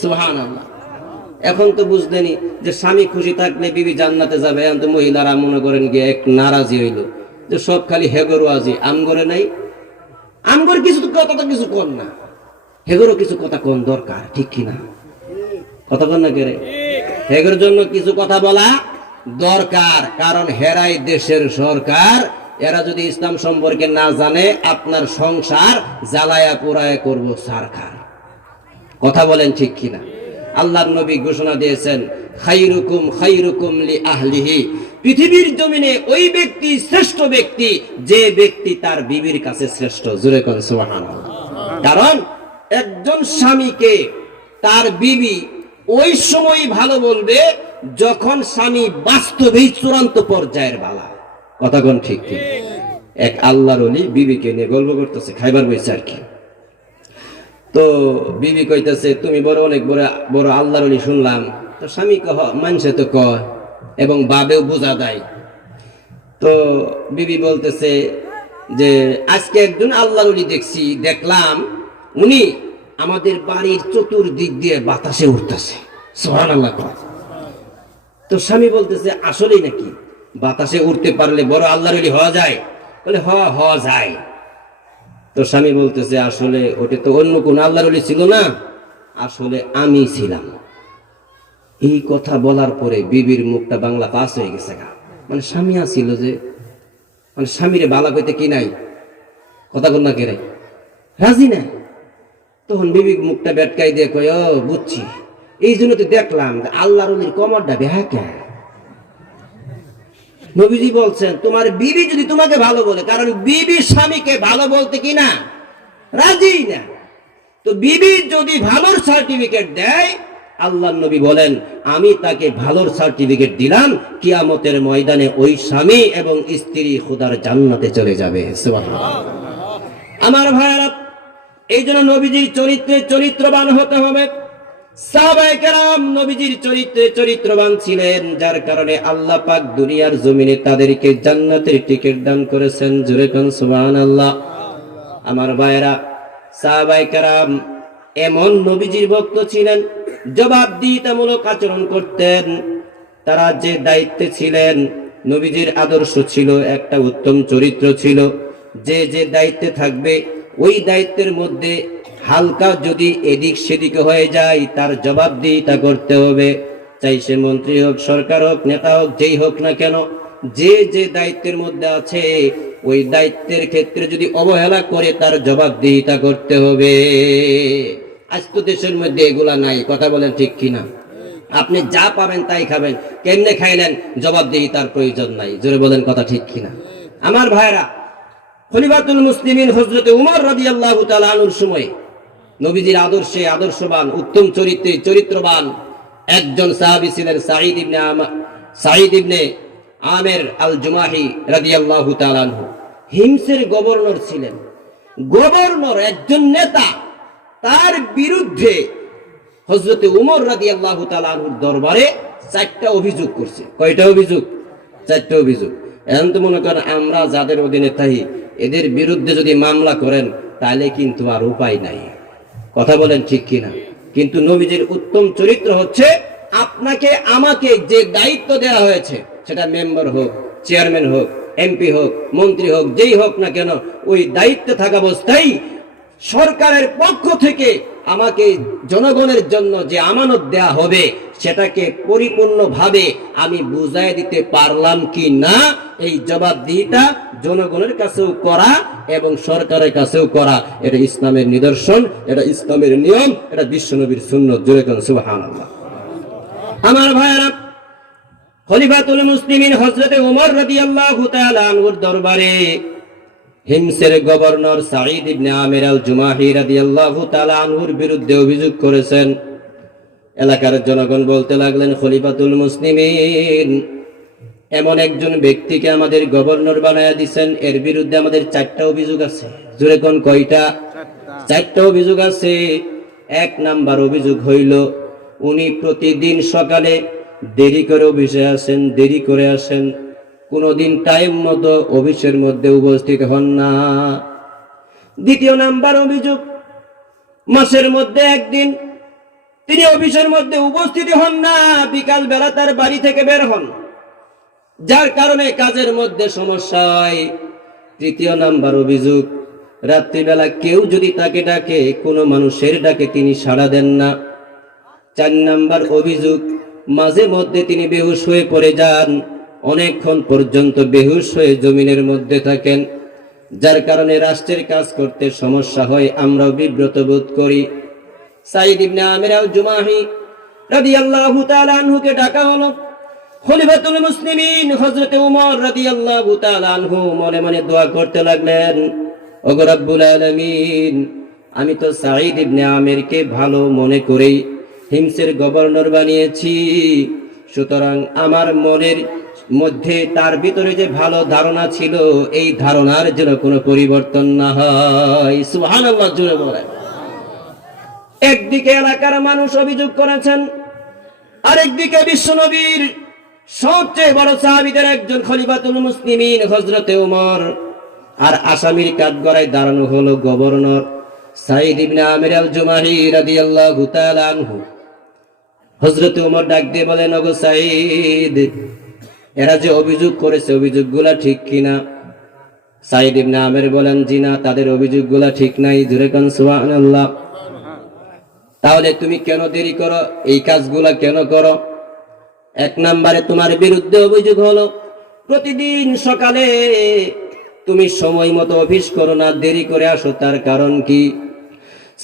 সুবহানাল্লাহ। এখন তো বুঝলেনি যে স্বামী খুশি থাকলে বিবি জান্নাতে যাবে। এখন তো মহিলারা মনে করেন গিয়ে এক নারাজি হইল যে সব খালি হেগরু আজি, আমগরে নাই। আমগর কিছু কথা তো কিছু কর না, হেগরও কিছু কথা কোন দরকার, ঠিক কিনা? কথা কন না কেরে? হেগের জন্য কিছু কথা বলা দরকার, কারণ হেরাই দেশের সরকার। এরা যদি ইসলাম সম্পর্কে না জানে, আপনার সংসার জ্বালায়া পোড়ায় করব সরকার। কথা বলেন ঠিক কিনা? আল্লাহর নবী ঘোষণা দিয়েছেন, খাইরুকুম খাইরুকুম লি আহলিহি, পৃথিবীর জমিনে ওই ব্যক্তি শ্রেষ্ঠ ব্যক্তি যে ব্যক্তি তার বিবির কাছে শ্রেষ্ঠ। জোরে কোন সুবহানাল্লাহ। কারণ একজন স্বামীকে তার বিবি ওই সময় ভালো বলবে যখন স্বামী বাস্তবেই চূড়ান্ত পর্যায়ের বালা। কথা কোন ঠিক কি? এক আল্লাহর ওলি বিবিকে নিয়ে গল্প করতেছে, খাইবার বইছে আর কি। তো বিবি কইতেছে, তুমি বড় অনেক বড় বড় আল্লাহর ওলি শুনলাম। তো স্বামী কহ, মানুষে তো কয় এবং বাবেও বোঝা দেয়। তো বিবি বলতেছে যে আজকে একজন আল্লাহর ওলি দেখলাম, উনি আমাদের বাড়ির চতুর্দিক দিয়ে বাতাসে উঠতেছে। সুবহানাল্লাহ। তো স্বামী বলতেছে, আসলেই নাকি? বাতাসে উঠতে পারলে বড় আল্লাহর ওলি হওয়া যায়? বলে হওয়া যায়। তো স্বামী বলতেছে, আসলে ওটা তো অন্য কোন আল্লাহর ওলি ছিল না, আসলে আমি ছিলাম। এই কথা বলার পরে বিবির মুখটা বাংলা পাস হয়ে গেছে। মানে স্বামী আসিল যে, মানে স্বামীরে বালা কইতে কি নাই, কথা কন না কেরে, রাজি না। তখন বিবি মুখটা বেটকাই দিয়ে কয়, ও বুঝছি, এই জন্য তো দেখলাম আল্লাহর ওলির কমরটা বেহা কে। নবীজি বলছেন, তোমার বিবি যদি তোমাকে ভালো বলে, কারণ বিবি স্বামীকে ভালো বলতে কি না রাজি না, তো বিবি যদি ভালোর সার্টিফিকেট দেয়, আল্লাহর নবী বলেন আমি তাকে ভালোর সার্টিফিকেট দিলাম, কিয়ামতের ময়দানে ওই স্বামী এবং স্ত্রী খোদার জান্নাতে চলে যাবে। সুবহানাল্লাহ। আমার ভাইরা, এই জন্য নবীজির চরিত্রে চরিত্রবান হতে হবে। সাহাবায়ে কেরাম নবীজির চরিত্রে চরিত্রবান ছিলেন, যার কারণে আল্লাহ পাক দুনিয়ার জমিনে তাদেরকে জান্নাতের টিকিট দান করেছেন। জোরে কোন সুবহানাল্লাহ। আমার ভাইরা, সাহাবায়ে কেরাম এমন নবীজির ভক্ত ছিলেন, জবাবদিহিতামূলক আচরণ করতেন। তারা যে দায়িত্বে ছিলেন, নবীজির আদর্শ ছিল, একটা উত্তম চরিত্র ছিল। যে যে দায়িত্বে থাকবে, ওই দায়িত্বের মধ্যে হালকা যদি এদিক সেদিক হয়ে যায়, তার জবাবদিহিতা করতে হবে। চাই সে মন্ত্রী হোক, সরকার হোক, নেতা হোক, যেই হোক না কেন, যে যে দায়িত্বের মধ্যে আছে, ওই দায়িত্বের ক্ষেত্রে যদি অবহেলা করে, তার জবাবদিহিতা করতে হবে। আজ তো দেশের মধ্যে এগুলা নাই, কথা বলেন ঠিক কিনা? আপনি যা পাবেন তাই খাবেন, কেমনে খাইলেন জবাবদিহিতার প্রয়োজন নাই। জোরে বলেন কথা ঠিক কিনা? আমার ভাইরা, খলিফাতুল মুসলিমিন হযরত উমর রাদিয়াল্লাহু তাআলা আনহুর সময় নবীজির আদর্শে আদর্শবান, উত্তম চরিত্রে চরিত্রবান একজন সাহাবী ছিলেন সাঈদ ইবনে আমের আল জুমাহি রাদিয়াল্লাহু তাআলা আনহু। হিমসের গভর্নর ছিলেন। গভর্নর একজন নেতা, তার বিরুদ্ধে হযরত উমর রাদিয়াল্লাহু তাআলা আনহুর দরবারে 4টা অভিযোগ করছে। কয়টা অভিযোগ? 4টা অভিযোগ। এখন তো মনে করেন আমরা যাদের অধীনে থাকি, এদের বিরুদ্ধে যদি মামলা করেন তাহলে কিন্তু আর উপায় নাই। কথা বলেন ঠিক কিনা? কিন্তু নবীজির উত্তম চরিত্র হচ্ছে, আপনাকে আমাকে যে দায়িত্ব দেওয়া হয়েছে, সেটা মেম্বার হোক, চেয়ারম্যান হোক, এমপি হোক, মন্ত্রী হোক, যেই হোক না কেন, ওই দায়িত্বে থাকা অবস্থায় সরকারের পক্ষ থেকে আমাকে জনগণের জন্য যে আমানত দেয়া হবে, সেটাকে পরিপূর্ণভাবে আমি বুঝাই দিতে পারলাম কি না, এই জবাবদিহিতা জনগণের কাছেও করা এবং সরকারের কাছেও করা। এটা ইসলামের নিদর্শন, এটা ইসলামের নিয়ম, এটা বিশ্বনবীর সুন্নাত। জোরে কোন সুবহানাল্লাহ। আমার ভাইরা, খলিফাতুল মুসলিমিন হযরত ওমর রাদিয়াল্লাহু তাআলা আনহুর দরবারে হিমসের গভর্নর সাঈদ ইবনে আমির আল জুমাহি রাদিয়াল্লাহু তাআলা আনহুর বিরুদ্ধে অভিযোগ করেছেন। এলাকার জনগণ বলতে লাগলেন, খলিফাতুল মুসলিমিন এমন একজন ব্যক্তিকে আমাদের গভর্নর বানায়া দিয়েছেন, এর বিরুদ্ধে আমাদের 4টা অভিযোগ আছে। জোরে কোন কয়টা? 4টা অভিযোগ আছে। 1 নাম্বার অভিযোগ হইল, উনি প্রতিদিন সকালে দেরি করে অফিসে আসেন, দেরি করে আসেন, কোনদিন টাইম মতো অফিসের মধ্যে উপস্থিত হন না। 2 নাম্বার অভিযোগ, মাসের মধ্যে একদিন তিনি অফিসের মধ্যে উপস্থিত হন না, বিকাল বেলা তার বাড়ি থেকে বের হন, যার কারণে কাজের মধ্যে সমস্যা হয়। 3 নাম্বার অভিযোগ, রাত্রিবেলা কেউ যদি তাকে ডাকে, কোনো মানুষের ডাকে তিনি সাড়া দেন না। 4 নাম্বার অভিযোগ, মাঝে মধ্যে তিনি বেহুশ হয়ে পড়ে যান, অনেকক্ষণ পর্যন্ত বেহুশ হয়ে জমিনের মধ্যে থাকেন, যার কারণে রাষ্ট্রের কাজ করতে সমস্যা হয়, আমরাও বিব্রত বোধ করি। সাঈদ ইবনে আমির আল জুমাহি রাদিয়াল্লাহু তাআলা আনহুকে ডাকা হলো। খলিফাতুল মুসলিমিন হযরত ওমর রাদিয়াল্লাহু তাআলা আনহু মনে মনে দোয়া করতে লাগলেন, ওগো রব্বুল আলামিন, আমি তো সাঈদ ইবনে আমিরকে ভালো মনে করেই হিমসের গভর্নর বানিয়েছি, সুতরাং আমার মনের মধ্যে তার ভিতরে যে ভালো ধারণা ছিল, এই ধারণার যেন কোনো পরিবর্তন না হয়। সুবহানাল্লাহ, জোরে বলেন। একদিকে এলাকার মানুষ অভিযোগ করেছেন, আরেকদিকে বিশ্বনবীর সবচেয়ে বড় সাহাবীদের একজন খলিফাতুল মুসলিমিন হযরতে ওমর, আর আসামির কাঠগড়ায় দাঁড়ানো হলো গভর্নর সাঈদ ইবনে আমির আল জুমাহি রাদিয়াল্লাহু তাআলা আনহু। হযরতে ওমর ডাক দিয়ে বলেন, ওগো সাঈদ, এরা যে অভিযোগ করেছে, অভিযোগগুলা ঠিক কিনা? সাঈদ ইবনে আমির বলেন, জি না, তাদের অভিযোগগুলা ঠিক নাই। জোরে কোন সুবহানাল্লাহ। তাহলে তুমি কেন দেরি করো, এই কাজগুলা কেন করো? 1 নম্বরে তোমার বিরুদ্ধে অভিযোগ হলো, প্রতিদিন সকালে তুমি সময় মতো অফিস করো না, দেরি করে আসো, তার কারণ কি?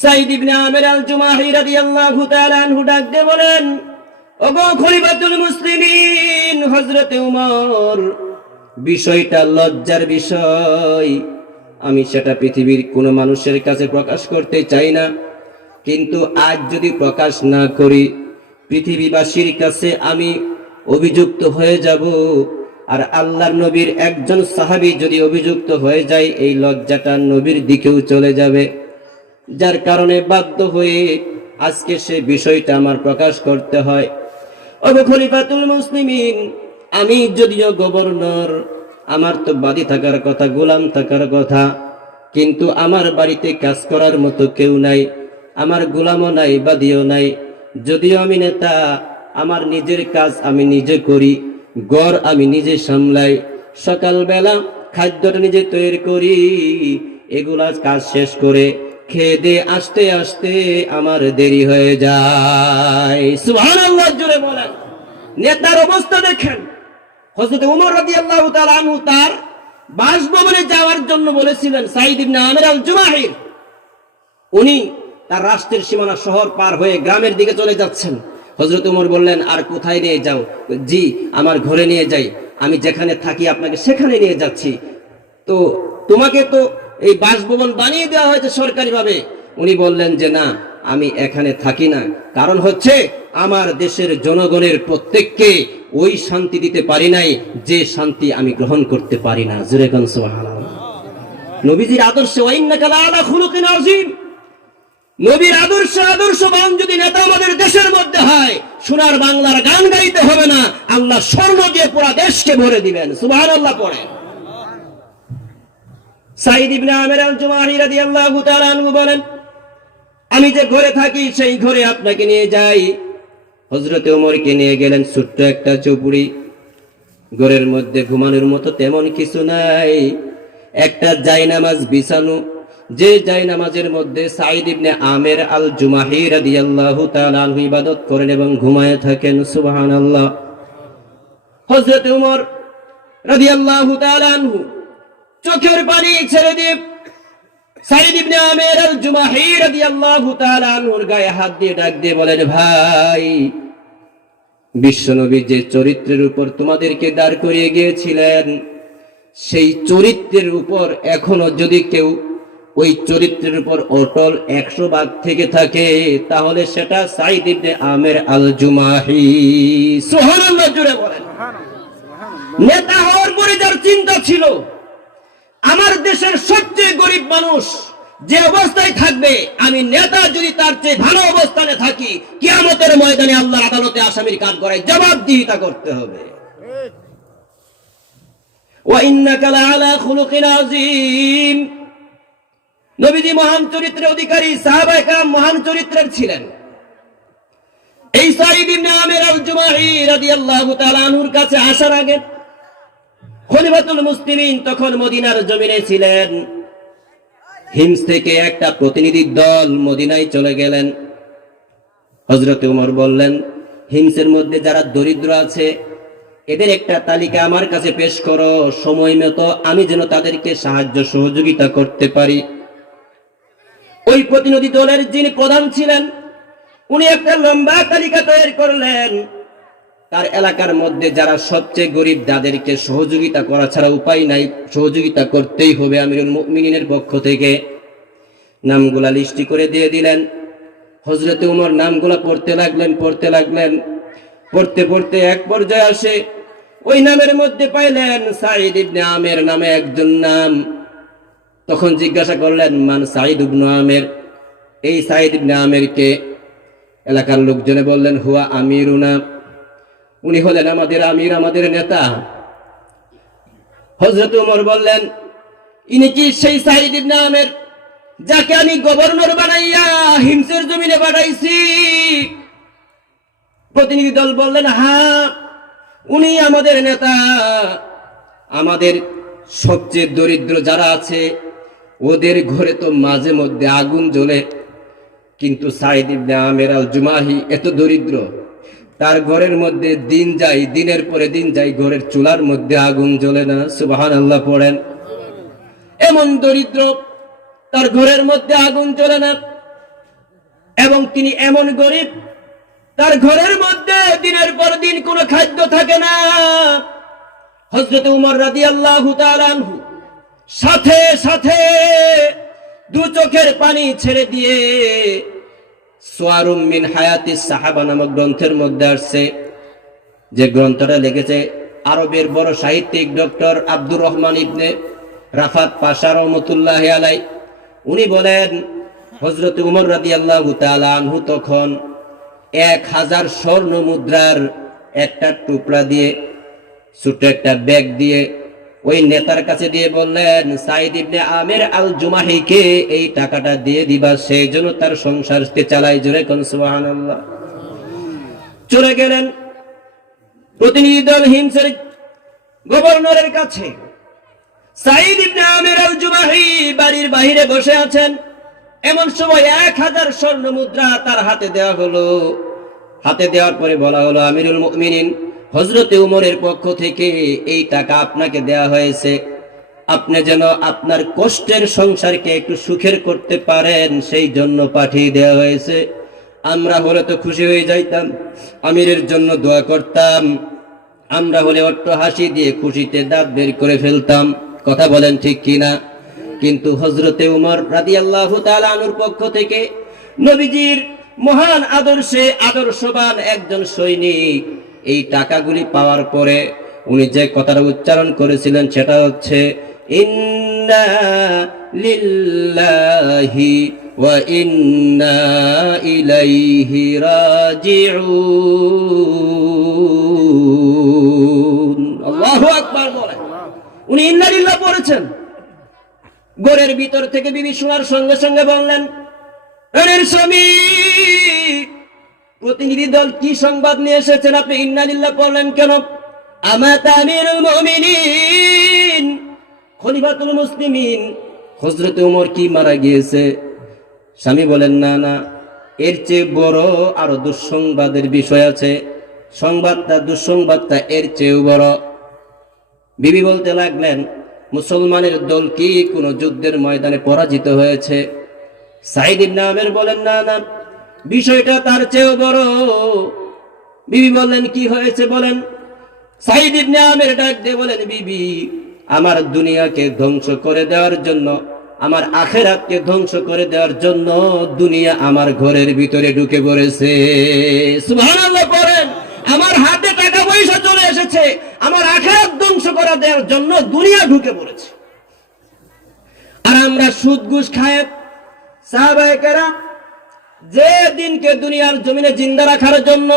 সাঈদ ইবনে আমির আল জুমাহি রাদিয়াল্লাহু তাআলা আনহু ডাক দিয়ে বলেন, ওগো খলিফাতুল মুসলিমিন হযরতে ওমর, বিষয়টা লজ্জার বিষয়, আমি সেটা পৃথিবীর কোনো মানুষের কাছে প্রকাশ করতে চাই না, কিন্তু আজ যদি প্রকাশ না করি, পৃথিবীবাসীর কাছে আমি অভিযুক্ত হয়ে যাব, আর আল্লাহর নবীর একজন সাহাবী যদি অভিযুক্ত হয়ে যায়, এই লজ্জাটা নবীর দিকেও চলে যাবে, যার কারণে বাধ্য হয়ে আজকে সে বিষয়টা আমার প্রকাশ করতে হয়। ওগো খলিফাতুল মুসলিমিন, আমি যদিও গভর্নর, আমার তো বাদী থাকার কথা, গোলাম থাকার কথা, কিন্তু আমার বাড়িতে কাজ করার মতো কেউ নাই, আমার গোলামও নাই, বাদীও নাই। যদিও আমি নেতা, আমার নিজের কাজ আমি নিজে করি, ঘর আমি নিজে সামলাই, সকালবেলা খাদ্যটা নিজে তৈরি করি, এগুলা কাজ শেষ করে খেয়ে দিয়ে আসতে আসতে আমার দেরি হয়ে যায়। সুবহানাল্লাহ, জোরে বলেন। নেতার অবস্থা দেখেন। হযরত ওমর রাদিয়াল্লাহু তাআলা আনহু তার বাসভবনে যাওয়ার জন্য বলেছিলেন সাঈদ ইবনে আমির আল জুমাহি। উনি তার রাষ্ট্রের সীমানা শহর পার হয়ে গ্রামের দিকে চলে যাচ্ছেন। হযরত ওমর বললেন, আর কোথায় নিয়ে যাও? জি, আমার ঘরে নিয়ে যাই, আমি যেখানে থাকি আপনাকে সেখানে নিয়ে যাচ্ছি। তো তোমাকে তো এই বাসভবন বানিয়ে দেওয়া হয়েছে সরকারিভাবে। উনি বললেন যে না, আমি এখানে থাকি না, কারণ হচ্ছে আমার দেশের জনগণের প্রত্যেককে ওই শান্তি দিতে পারি নাই যে শান্তি আমি গ্রহণ করতে পারি না। জোরে কোন সুবহানাল্লাহ। নবীজির আদর্শে ওয়াইন্নাকা লাআলা খুলুকিন আযীম, নবীর আদর্শবান যদি নেতা আমাদের দেশের মধ্যে হয়, সোনার বাংলার গান গাইতে হবে না, আল্লাহ স্বর্ণ দিয়ে পুরো দেশকে ভরে দিবেন। সুবহানাল্লাহ পড়ে। সাঈদ ইবনে আমির আল জুমাহি রাদিয়াল্লাহু তাআলা আনহু বলেন, আমি যে ঘরে থাকি সেই ঘরে আপনাকে নিয়ে যাই। হযরতে ওমরকে নিয়ে গেলেন ছোট্ট একটা চৌপুড়ি, ঘরের মধ্যে ঘুমানোর মতো তেমন কিছু নাই, একটা জায়নামাজ বিছানো, যে জায়নামাজের মধ্যে সাঈদ ইবনে আমির আল জুমাহি রাদিয়াল্লাহু তাআলা আনহু ইবাদত করেন এবং ঘুমায় থাকেন। সুবহানাল্লাহ। হযরতে ওমর রাদিয়াল্লাহু তাআলা আনহু চোখের পানি ছেড়ে দিয়ে সাঈদ ইবনে আমির আল জুমাহি রাদিয়াল্লাহু তাআলা আনহুর গায়ে হাত দিয়ে ডাক দিয়ে বলেন, ভাই, বিশ্বনবী যে চরিত্রের উপর তোমাদেরকে দাঁড় করিয়ে গিয়েছিলেন, সেই চরিত্রের উপর এখনো যদি কেউ ওই চরিত্রের উপর অটল 100 ভাগ থেকে থাকে, তাহলে সেটা সাঈদ ইবনে আমের আল জুমাহি। সুবহানাল্লাহ, জোরে বলেন। নেতা হওয়ার পরে যার চিন্তা ছিল, আমার দেশের সবচেয়ে গরিব মানুষ যে অবস্থায় থাকবে, আমি নেতা যদি তার চেয়ে ভালো অবস্থানে থাকি, কিয়ামতের ময়দানে আল্লাহর আদালতে আসামির কাজ করায় জবাবদিহিতা করতে হবে। ওয়া ইন্নাকা লাআলা খুলুকিন আযীম। নবীজি মহান চরিত্রের অধিকারী, সাহাবায়ে কেরাম মহান চরিত্রের ছিলেন। এই সাঈদ ইবনে আমির আল জুমাহি রাদিয়াল্লাহু তাআলা আনহুর কাছে আসার আগে খলিফাতুল মুসলিমিন তখন মদিনার জমিনে ছিলেন। হিমস থেকে একটা প্রতিনিধি দল মদিনায় চলে গেলেন। হযরত ওমর বললেন, হিমসের মধ্যে যারা দরিদ্র আছে এদের একটা তালিকা আমার কাছে পেশ করো, সময় মতো আমি যেন তাদেরকে সাহায্য সহযোগিতা করতে পারি। ওই প্রতিনিধি দলের যিনি প্রধান ছিলেন, উনি একটা লম্বা তালিকা তৈরি করলেন। তার এলাকার মধ্যে যারা সবচেয়ে গরিব, তাদেরকে সহযোগিতা করা ছাড়া উপায় নাই, সহযোগিতা করতেই হবে আমিরুল মুমিনিনের পক্ষ থেকে। নামগুলা লিস্টি করে দিয়ে দিলেন। হযরত ওমর নামগুলা পড়তে লাগলেন। পড়তে পড়তে এক পর্যায়ে আসে ওই নামের মধ্যে পাইলেন সাঈদ ইবনে আমের নামে একজন নাম। তখন জিজ্ঞাসা করলেন, মান সাঈদ ইবনে আমের? এই সাঈদ ইবনে আমেরকে? এলাকার লোকজনে বললেন, হুয়া আমিরুনা, উনি হলেন আমাদের আমির, আমাদের নেতা। হযরত ওমর বললেন, ইনি কি সেই সাঈদ ইবনে আমের যাকে আমি গভর্নর বানাইয়া হিমসের জমিনে পাঠাইছি? প্রতিনিধি দল বললেন, হ্যাঁ, উনি আমাদের নেতা। আমাদের সবচেয়ে দরিদ্র যারা আছে ওদের ঘরে তো মাঝে মধ্যে আগুন জ্বলে, কিন্তু সাঈদ ইবনে আমির আল জুমাহি এত দরিদ্র, তার ঘরের মধ্যে দিন যায়, দিনের পরে দিন যায়, ঘরের চুলার মধ্যে আগুন জ্বলে না। সুবহানাল্লাহ পড়েন। এমন দরিদ্র, তার ঘরের মধ্যে আগুন জ্বলে না, এবং তিনি এমন গরিব, তার ঘরের মধ্যে দিনের পর দিন কোনো খাদ্য থাকে না। হযরত ওমর রাদিয়াল্লাহু তাআলা আনহু সাথে সাথে দু চোখের পানি ছেড়ে দিয়ে সুয়ারুম মিন হায়াতিস সাহাবা নামক গ্রন্থের মধ্যে আসছে, যে গ্রন্থটা লিখেছে আরবের বড় সাহিত্যিক ডক্টর আব্দুর রহমান ইবনে রাফাত পাশা রহমাতুল্লাহি আলাইহি। উনি বলেন, হযরত ওমর রাদিয়াল্লাহু তাআলা আনহু তখন 1000 স্বর্ণ মুদ্রার একটা টুকরা দিয়ে, ছোট একটা ব্যাগ দিয়ে ওই নেতার কাছে দিয়ে বললেন, সাঈদ ইবনে আমির আল জুমাহিকে এই টাকাটা দিয়ে দিবা, সেই জন্য তার সংসারকে চালাই। জোরে কোন সুবহানাল্লাহ। চলে গেলেন প্রতিনিধি দল হিমসের গভর্নরের কাছে। সাঈদ ইবনে আমির আল জুমাহি বাড়ির বাইরে বসে আছেন। এমন সময় 1000 স্বর্ণ মুদ্রা তার হাতে দেওয়া হলো। হাতে দেওয়ার পরে বলা হলো, আমিরুল মুমিনিন হযরত ওমরের পক্ষ থেকে এই টাকা আপনাকে দেয়া হয়েছে, আপনি যেন আপনার কষ্টের সংসারকে একটু সুখের করতে পারেন, সেই জন্য পাঠিয়ে দেওয়া হয়েছে। আমরা হলে তো খুশি হয়ে যাইতাম, আমিরের জন্য দোয়া করতাম, আমরা হলে অট্ট হাসি দিয়ে খুশিতে দাঁত বের করে ফেলতাম। কথা বলেন ঠিক কিনা? কিন্তু হযরতে ওমর রাদিয়াল্লাহু তাআলা আনহুর পক্ষ থেকে নবীজির মহান আদর্শে আদর্শবান একজন সৈনিক, এই টাকাগুলি পাওয়ার পরে উনি যে কথাটা উচ্চারণ করেছিলেন সেটা হচ্ছে, ইন্না লিল্লাহি ওয়া ইন্না ইলাইহি রাজিউন। আল্লাহু আকবার বলেন। উনি ইন্না লিল্লাহ পড়েছেন। ঘরের ভিতর থেকে বিবি শোনার সঙ্গে সঙ্গে বললেন, এর স্বামী, প্রতিনিধি দল কি সংবাদ নিয়ে এসেছেন, আপনি ইন্না লিল্লাহ পড়লেন কেন? আমাত আমিরুল মুমিনিন, খলিফাতুল মুসলিমিন হযরত ওমর কি মারা গিয়েছে? স্বামী বলেন, না না, এর চেয়ে বড় আরো দুঃসংবাদের বিষয় আছে, দুঃসংবাদটা এর চেয়েও বড়। বিবি বলতে লাগলেন, মুসলমানের দল কি কোনো যুদ্ধের ময়দানে পরাজিত হয়েছে? সাঈদ ইবনে আমির বলেন, না না, বিষয়টা তার চেয়েও বড়। বিবি বললেন, কি হয়েছে বলেন? সাঈদ ইবনে আমির ডাক দিয়ে বলেন, বিবি, আমার দুনিয়াকে ধ্বংস করে দেওয়ার জন্য, আমার আখিরাতকে ধ্বংস করে দেওয়ার জন্য দুনিয়া আমার ঘরের ভিতরে ঢুকে পড়েছে। সুবহানাল্লাহ পড়েন। আমার হাতে টাকা পয়সা চলে এসেছে, আমার আখিরাত ধ্বংস করে দেওয়ার জন্য দুনিয়া ঢুকে পড়েছে। আর আমরা সুদ ঘুষ খায় সাহাবায়ে কেরাম যে দিনকে দুনিয়ার জমিনে জিন্দা রাখার জন্য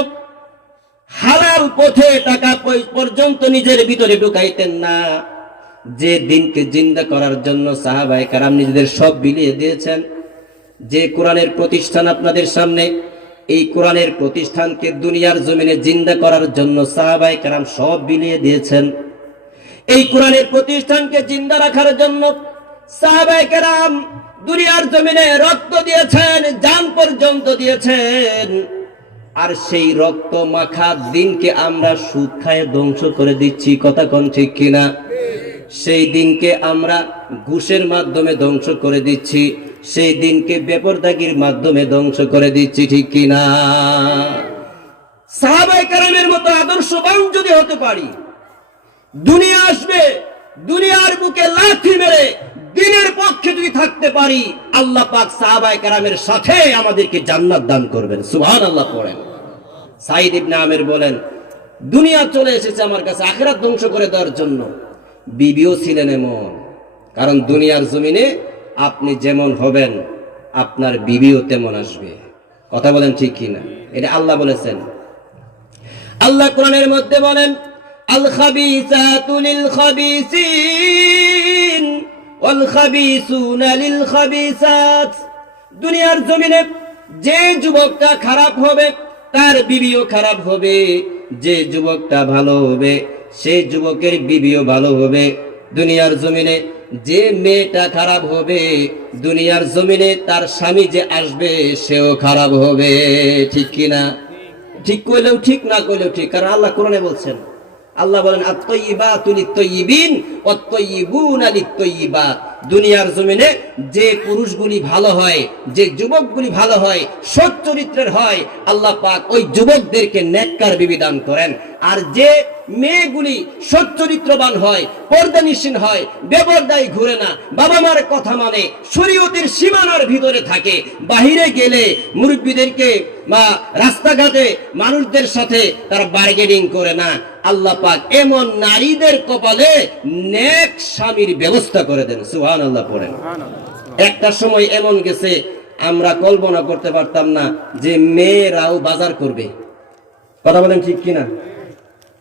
হালাল পথে টাকা পর্যন্ত নিজের ভিতরে ঢুকাইতেন না, যে দিনকে জিন্দা করার জন্য সাহাবায়ে কেরাম নিজেদের সব বিলিয়ে দিয়েছেন। যে কোরআনের প্রতিষ্ঠান আপনাদের সামনে, এই কোরআনের প্রতিষ্ঠানকে দুনিয়ার জমিনে জিন্দা করার জন্য সাহাবায়ে কেরাম সব বিলিয়ে দিয়েছেন। এই কোরআনের প্রতিষ্ঠানকে জিন্দা রাখার জন্য সাহাবায়ে কেরাম দুনিয়ার জমিনে রক্ত দিয়েছেন, জান পর্যন্ত দিয়েছেন। আর সেই রক্ত মাখা দিনকে আমরা সুদ খায় ধ্বংস করে দিচ্ছি। কথা কোন ঠিক কিনা? সেই দিনকে আমরা ঘুষের মাধ্যমে ধ্বংস করে দিচ্ছি, সেই দিনকে বেপরদাগির মাধ্যমে ধ্বংস করে দিচ্ছি, ঠিক কিনা? সাহাবায়ে কেরামের মতো আদর্শবান যদি হতে পারি, দুনিয়া আসবে, দুনিয়ার বুকে লাথি মেরে দিনের পক্ষে যদি থাকতে পারি, আল্লাহ পাক সাহাবায়ে কেরামের সাথে আমাদেরকে জান্নাত দান করবেন। সুবহানাল্লাহ পড়েন। সাঈদ ইবনে আমির বলেন, দুনিয়া চলে এসেছে আমার কাছে আখিরাত ধ্বংস করে দেওয়ার জন্য। বিবিও ছিলেন এমন, কারণ দুনিয়ার জমিনে আপনি যেমন হবেন আপনার বিবিও তেমন আসবে। কথা বলেন ঠিক কিনা? এটা আল্লাহ বলেছেন। আল্লাহ কোরআনের মধ্যে বলেন, আল খাবিসাতু লিল খাবিসিন ওয়াল খাবিসুনা লিল খাবিসাত। দুনিয়ার জমিনে যে যুবকটা খারাপ হবে তার বিবিও খারাপ হবে, যে যুবকটা ভালো হবে সেই যুবকের বিবিও ভালো হবে। দুনিয়ার জমিনে যে মেয়েটা খারাপ হবে, দুনিয়ার জমিনে তার স্বামী যে আসবে সেও খারাপ হবে, ঠিক কিনা? ঠিক কইলেও ঠিক, না কইলেও ঠিক, কারণ আল্লাহ কোরআনে বলছেন। আল্লাহ বলেন, আত-তাইয়িবাতু লিত-তাইয়িবিন ওয়াত-তাইয়িবুনা লিত-তাইয়িবাত। দুনিয়ার জমিনে যে পুরুষগুলি ভালো হয়, যে যুবকগুলি ভালো হয়, সৎ চরিত্রের হয়, আল্লাহ পাক ওই যুবকদেরকে নেককার বিবি দান করেন। আর যে মেয়েগুলি সৎ চরিত্রবান হয়, পর্দানিশীন হয়, বেপরদায় ঘুরে না, বাবা মার কথা মানে, শরীয়তের সীমানার ভিতরে থাকে, বাহিরে গেলে মুরব্বীদেরকে বা রাস্তাঘাটে মানুষদের সাথে তারা বার্গেনিং করে না, আল্লাহ পাক এমন নারীদের কপালে নেক স্বামীর ব্যবস্থা করে দেন। সুবহানাল্লাহ পড়েন। একটা সময় এমন গেছে আমরা কল্পনা করতে পারতাম না যে মেয়েরাও বাজার করবে। কথা বলেন ঠিক কিনা?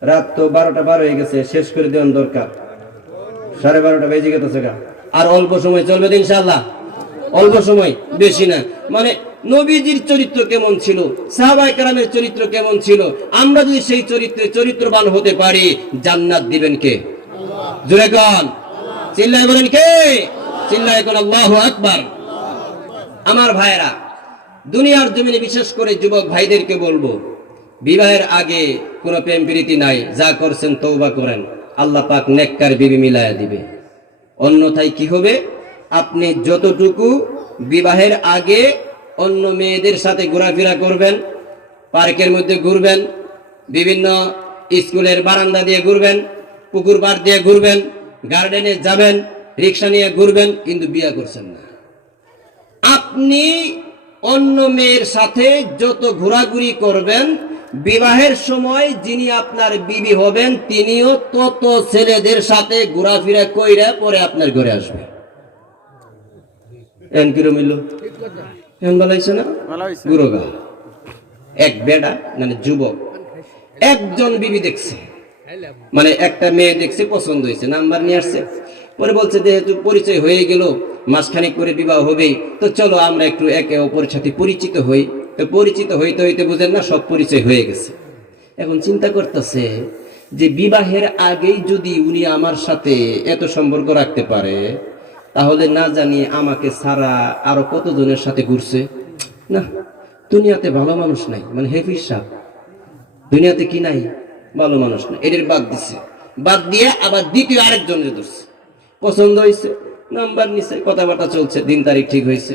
রাত তো 12টা পার হয়ে গেছে, শেষ করে দেওয়ার দরকার। 12:30 বেজে গেছে, আর অল্প সময় চলবে ইনশাআল্লাহ, অল্প সময়, বেশি না। মানে নবীজির চরিত্র কেমন ছিল, সাহাবায়ে কেরামের চরিত্র কেমন ছিল, আমরা যদি সেই চরিত্রবান হতে পারি, জান্নাত দিবেন কে? জোরে কোন, চিল্লায় বলেন কে? চিল্লায় কোন আল্লাহু আকবার। আমার ভাইরা, দুনিয়ার জমিনে বিশেষ করে যুবক ভাইদেরকে বলবো, বিবাহের আগে কোনো প্রেম প্রীতি নাই, যা করছেন তওবা করেন, আল্লাহ পাক নেককার বিবি মিলায়া দিবে। অন্যথায় কি হবে? আপনি যতটুকু বিবাহের আগে অন্য মেয়েদের সাথে ঘোরাফেরা করবেন, পার্কের মধ্যে ঘুরবেন, বিভিন্ন স্কুলের বারান্দা দিয়ে ঘুরবেন, পুকুর পাড় দিয়ে ঘুরবেন, গার্ডেনে যাবেন, রিক্সা নিয়ে ঘুরবেন, কিন্তু বিয়ে করছেন না। আপনি অন্য মেয়ের সাথে যত ঘোরাঘুরি করবেন, বিবাহের সময় যিনি আপনার বিবি হবেন তিনিও তত ছেলেদের সাথে ঘোরাফেরা কইরা পরে আপনার ঘরে আসবে। এক বেটা মানে যুবক একজন বিবি দেখছে, মানে একটা মেয়ে দেখছে, পছন্দ হয়েছে, নাম্বার নিয়ে আসছে, পরে বলছে যেহেতু পরিচয় হয়ে গেল, মাসখানেক করে বিবাহ হবে, তো চলো আমরা একটু একে অপরের সাথে পরিচিত হই। তো পরিচিত হইতে হইতে বুঝেন না, সব পরিচয় হয়ে গেছে। এখন চিন্তা করতেছে যে বিবাহের আগেই যদি উনি আমার সাথে এত সম্পর্ক রাখতে পারে, তাহলে না জানি আমাকে ছাড়া আরো কতজনের সাথে ঘুরছে। না, দুনিয়াতে ভালো মানুষ নাই, মানে হেফিজ সাহেব, দুনিয়াতে কি নাই? ভালো মানুষ নাই। এদের বাদ দিচ্ছে, বাদ দিয়ে আবার দ্বিতীয় আরেকজনের ধরছে, পছন্দ হয়েছে, নাম্বার নিছে, কথাবার্তা চলছে, দিন তারিখ ঠিক হয়েছে।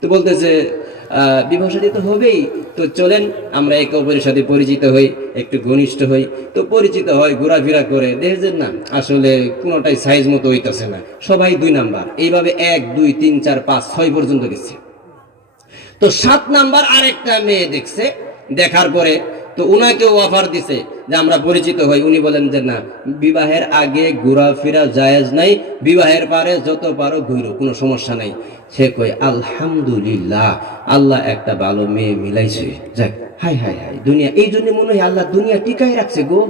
তো বলতেছে বিবাহ শাদী তো হবেই, তো চলেন আমরা একে অপরের সাথে পরিচিত হই, একটু ঘনিষ্ঠ হই। তো পরিচিত হয়, ঘোরাফেরা করে, দেখছেন না আসলে কোনোটাই সাইজ মতো হইতেছে না, সবাই 2 নাম্বার। এইভাবে 1 2 3 4 5 6 পর্যন্ত গেছে। তো 7 নাম্বার আরেকটা মেয়ে দেখছে, দেখার পরে তো উনাকেও অফার দিছে যে আমরা পরিচিত হই। উনি বলেন যে না, বিবাহের আগে ঘোরাফেরা জায়েজ নাই, বিবাহের পরে যত পারো ঘুরো, কোনো সমস্যা নাই। সে কয় আলহামদুলিল্লাহ, আল্লাহ একটা ভালো মেয়ে মিলাইছে, যাক হাই হাই হাই, দুনিয়া এই জন্য মনে হয় আল্লাহ দুনিয়া টিকাই রাখছে গো।